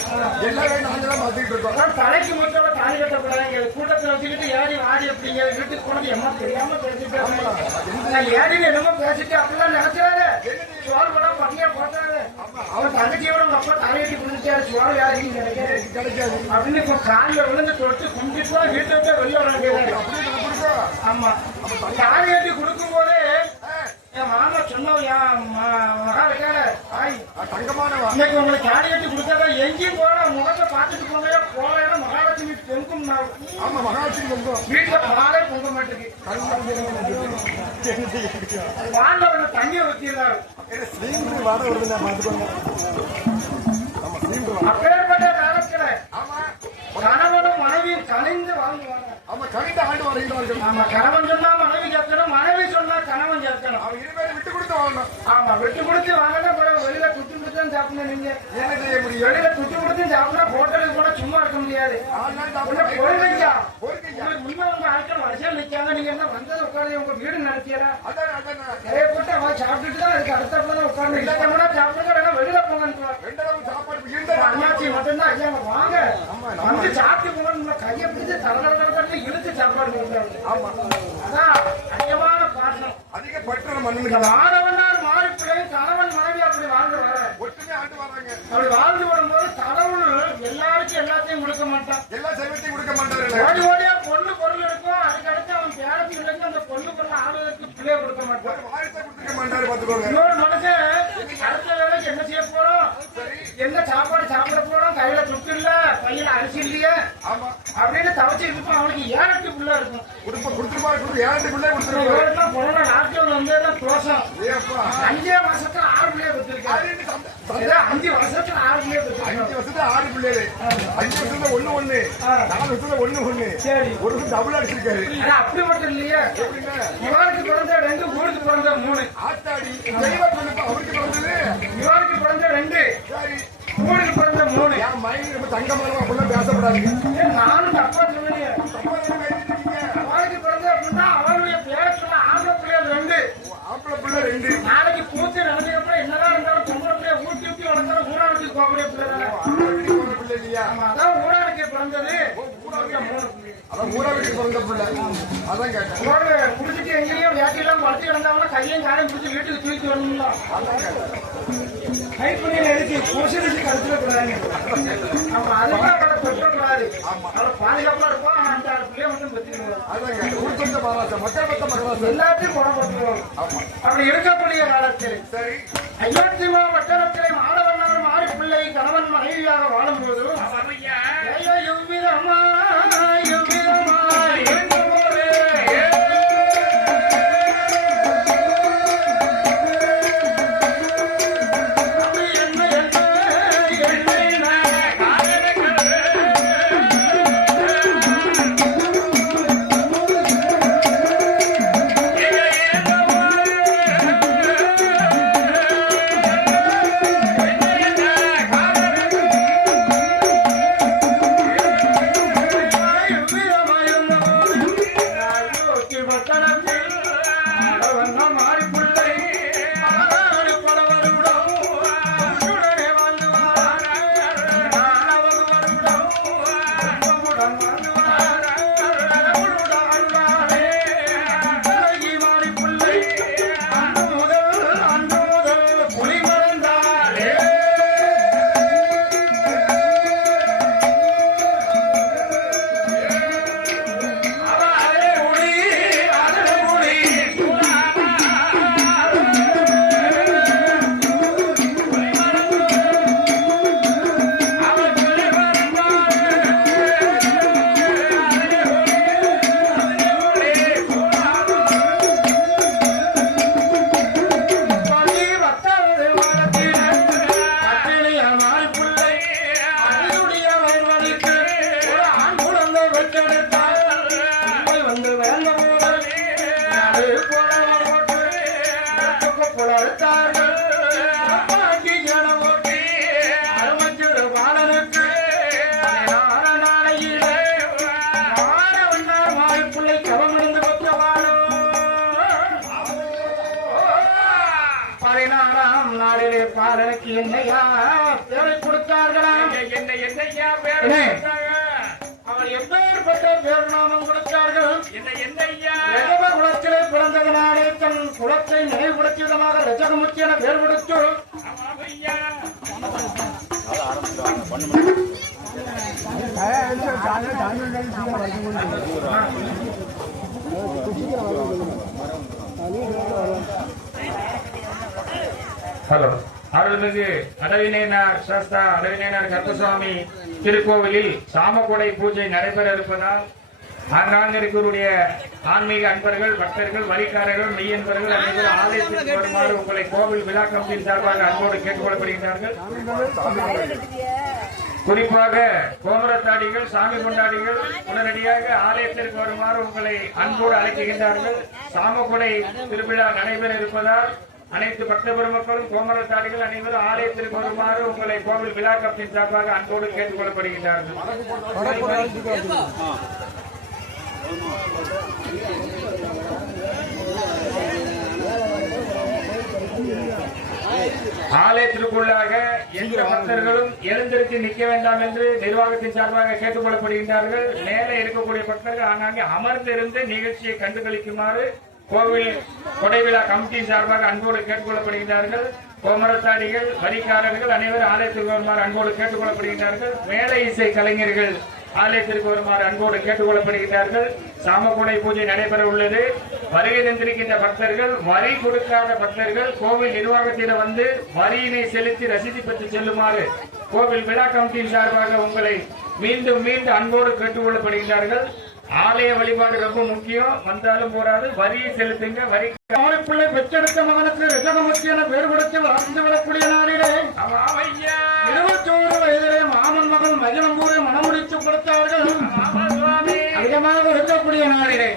எல்லாரும் நாங்க தான் பார்த்துக்கிட்டு இருக்கோம். தலைக்கு மட்டும் தாலி கட்டக்கூடாது. கூட்டத்தில் வச்சுக்கிட்டு ஏறி ஆடி அப்படிங்க வீட்டுக்கு போனது எம்மா தெரியாம பேசிட்டு ஏறின்னு என்னமோ பேசிட்டு அப்படிலாம் நினைச்சாரு. சோறு படம் பட்டியா போட்டாரு. அவன் தங்கச்சியோட உங்க அப்பா தலையெட்டி குடிச்சாரு. சோறு யாருக்கும் கிடைக்காது அப்படின்னு இப்ப காலில் விழுந்து தொட்டு கும்பிட்டு வீட்டை விட்டு வெளியே வர வேண்டியது. ஆமா தாலியேட்டி கொடுக்கும் போதே என் மாமா சொன்னோம் என் மகா இருக்கான தாய் தங்கமானவா இன்னைக்கு உங்களுக்கு தாலி கட்டி கொடுத்தாங்க. எங்கேயும் போனா முகத்தை பார்த்துட்டு போங்க. போனா மகாலட்சுமி பொங்கும். ஆமா மகாலட்சுமி பொங்கும். வீட்டுல பாலே பொங்க மாட்டேங்குது. வாண்ட ஒண்ணு தண்ணியை ஊத்திடுறாரு. வாட வருதுங்க பாத்துக்கோங்க. அப்பேற்பட்ட காலத்துல கணவனும் மனைவியும் கலைந்து வாழ்ந்துவாங்க. ஆமா கவிதை ஆண்டு வருகிறார்கள். ஆமா கணவன் சொன்னா மனைவி கேட்கணும், மனைவி சொன்னா கணவன் கேட்கணும். அவங்க இருவரும் விட்டு கொடுத்து வாங்கணும். ஆமா விட்டு கொடுத்து வாங்கினா வெளியில குட்டி கொடுத்து சாப்பிடணும். நீங்க என்ன செய்ய முடியும்? வெளியில குட்டி கொடுத்து சாப்பிட்டா ஹோட்டலுக்கு கூட சும்மா இருக்க முடியாது. பொறுமைக்கா முன்ன உங்க ஆட்கள் வரிசையில் நிற்காங்க. நீங்க என்ன வந்தது உட்காந்து உங்க வீடு நடத்தியறா நிறைய போட்டு அவன் சாப்பிட்டுட்டு தான் அதுக்கு அடுத்தப்பதான் உட்காந்து இல்லைன்னா சாப்பிடுங்க வேணா வெளியில போங்கன்னு அண்ணாச்சி மட்டும்தான் ஐயா வாங்க வந்து சாப்பிட்டு போகணும். கையை பிடிச்சி தரதரத்தை இழுத்து சாப்பாடு ஆமா அதான் அதிகமான பாசம். அதிக பற்ற மண்ணுக்கு ஆடவனார் மாறி பிள்ளை கணவன் மனைவி அப்படி வாழ்ந்து வர ஒற்றுமை ஆண்டு வராங்க. அப்படி வாழ்ந்து வரும்போது கடவுள் எல்லாருக்கும் எல்லாத்தையும் கொடுக்க மாட்டான். எல்லா செல்வத்தையும் கொடுக்க மாட்டாரு. ஓடி ஓடியா பொண்ணு பொருள் இருக்கும், அதுக்கடுத்து அவன் பேரத்து இல்லைன்னு அந்த பொண்ணு பொருள் ஆடுவதற்கு பிள்ளைய கொடுக்க மாட்டான். வாழ்த்தை கொடுத்துக்க மாட்டாரு பாத்துக்கோங்க. இன்னொரு மனுஷன் அடுத்த வேலைக்கு என்ன செய்ய போறோம், என்ன சாப்பாடு சாப்பிட போறோம், கையில துட்டு இல்ல, கையில அரிசி இல்லையே ஆமா அப்படின்னு தவச்சு இருப்போம். அவனுக்கு 7 பிள்ளை இருக்கும். கொடுத்துருப்பாரு 7 பிள்ளை கொடுத்துருவாரு. போன நாட்கள் வந்து தோஷம் ஏப்பா 5 வருஷத்துல 6 பிள்ளைய வச்சிருக்காரு. 5 வருஷத்துல 6 பிள்ளைய வச்சிருக்காரு. 5 வருஷத்துல 6 பிள்ளைகள். 5 வருஷத்துல 1 4 வருஷத்துல 1 சரி ஒரு வருஷம் டபுள் அடிச்சிருக்காரு. அப்படி மட்டும் இல்லையே, இவனுக்கு பிறந்த 2, ஊருக்கு பிறந்த 3. ஆத்தாடி தெளிவா சொல்லுப்பா. அவருக்கு பிறந்தது இவனுக்கு பிறந்த 2, சரி ஊருக்கு பிறந்த 3. என் மைண்ட் ரொம்ப தங்கமானவா அப்படிலாம் பேசப்படாது. நானும் தப்பா சொன்னீங்க. அவனுக்கு பிறந்த அப்படின்னா அவனுடைய பேர் சொன்ன ஆம்பளை பிள்ளைகள் 2. ஆம்பளை பிள்ளை 2. நாளைக்கு பூத்து நடந்தப்ப என்னதான் இருந்தாலும் பொம்பளை பிள்ளைய ஊட்டி ஊட்டி வளர்த்தாலும் ஊராளுக்கு போகக்கூடிய பிள்ளை தானே. பிள்ளை இல்லையா? அதான் ஊராளுக்கு பிறந்தது. அதான் ஊரா வீட்டுக்கு பிறந்த பிள்ளை. அதான் கேட்டேன். குடிச்சிட்டு எங்கேயும் வேட்டையெல்லாம் படுத்து கிடந்தாங்கன்னா கையும் காலையும் பிடிச்சி வீட்டுக்கு தூக்கி வரணும்ல. அதான் கேட்டேன். கை புண்ணியில் எதுக்கு புருஷனுக்கு கருத்துல கூடாது. அப்புறம் அதுதான் அவளை பெற்றக்கூடாது. அவளை பாதுகாப்பா இருப்போம். அந்த பிள்ளைய மட்டும் பெற்றுக்கணும். அதான் கேட்டேன். கொடுத்த மகராசம் மக்கள் பத்த மகராசம் எல்லாத்தையும் குணப்படுத்துவோம். அப்படி இருக்கக்கூடிய காலத்தில் சரி ஐயாத்திமா வட்டரத்திலே மாணவனார் மாறி பிள்ளை கணவன் மனைவியாக வாழும்போது எவ்விதமா இருக்கும்போது பாலனுக்கு என்னையா பேரை கொடுத்தார்களாம். என்னையா பேர் அவர் எப்பேற்பட்ட பேர் நாமம் கொடுத்தார்கள். என்னையா குலத்திலே பிறந்ததனாலே தன் குலத்தை நினைவுபடுத்திய விதமாக ரஜகமுத்தி என பேர் கொடுத்து ஹலோ அருள்மிகு அடவிநேனார் சாஸ்தா அடவிநேனார் கருப்பசாமி திருக்கோவிலில் சாமக்கொடை பூஜை நடைபெற இருப்பதால் ஆங்காங்க இருக்கக்கூடிய ஆன்மீக அன்பர்கள், பக்தர்கள், வழிகாரர்கள், மெய்யன்பர்கள் அனைவரும் ஆலயத்திற்கு வருமாறு உங்களை கோவில் விழா கமிட்டியின் சார்பாக அன்போடு கேட்டுக்கொள்ளப்படுகின்றார்கள். குறிப்பாக கோமரத்தாடிகள், சாமி கொண்டாடிகள் உடனடியாக ஆலயத்திற்கு வருமாறு உங்களை அன்போடு அழைக்கின்றார்கள். சாமக்கொடை திருவிழா நடைபெற இருப்பதால் அனைத்து பக்த பெருமக்களும், கோமரத்தாடிகள் அனைவரும் ஆலயத்திற்கு வருமாறு உங்களை கோவில் விழா கமிட்டியின் சார்பாக அன்போடு கேட்டுக் கொள்ளப்படுகின்றார்கள். ஆலயத்திற்குள்ளாக எந்த பக்தர்களும் எழுந்திருச்சு நிற்க வேண்டாம் என்று நிர்வாகத்தின் சார்பாக கேட்டுக்கொள்ளப்படுகின்றார்கள். மேலே இருக்கக்கூடிய பக்தர்கள் ஆங்காங்கே அமர்ந்திருந்து நிகழ்ச்சியை கண்டுகளிக்குமாறு கோவில் கொடைவிழா கமிட்டி சார்பாக அன்போடு கேட்டுக்கொள்ளப்படுகின்றார்கள். கோமரத்தாடிகள் வரிக்காரர்கள் அனைவரும் ஆலயத்திற்கு வருமாறு அன்போடு கேட்டுக்கொள்ளப்படுகின்றார்கள். மேலை இசை கலைஞர்கள் ஆலயத்திற்கு வருமாறு அன்போடு கேட்டுக்கொள்ளப்படுகிறார்கள். சாமக்குடை பூஜை நடைபெற உள்ளது. வருகை தந்திருக்கின்ற பக்தர்கள், வரி கொடுக்காத பக்தர்கள் கோவில் நிர்வாகத்திடம் வந்து வரியினை செலுத்தி ரசீது பெற்று செல்லுமாறு கோவில் விழா கமிட்டியின் சார்பாக உங்களை மீண்டும் மீண்டும் அன்போடு கேட்டுக்கொள்ளப்படுகிறார்கள். ஆலய வழிபாடு ரொம்ப முக்கியம். வந்தாலும் போராது, வரியை செலுத்துங்க. வரி பிள்ளை பெற்றெடுத்த மகனுக்கு ரிஷகமுத்தி என பேர் கொடுத்து வாழ்ந்து விடக்கூடிய நாளிலே 21 வயதிலே மாமன் மகள் மகிழம்பூரை மனமுடித்து கொடுத்தார்கள். அதிகமாக இருக்கக்கூடிய நாளிலே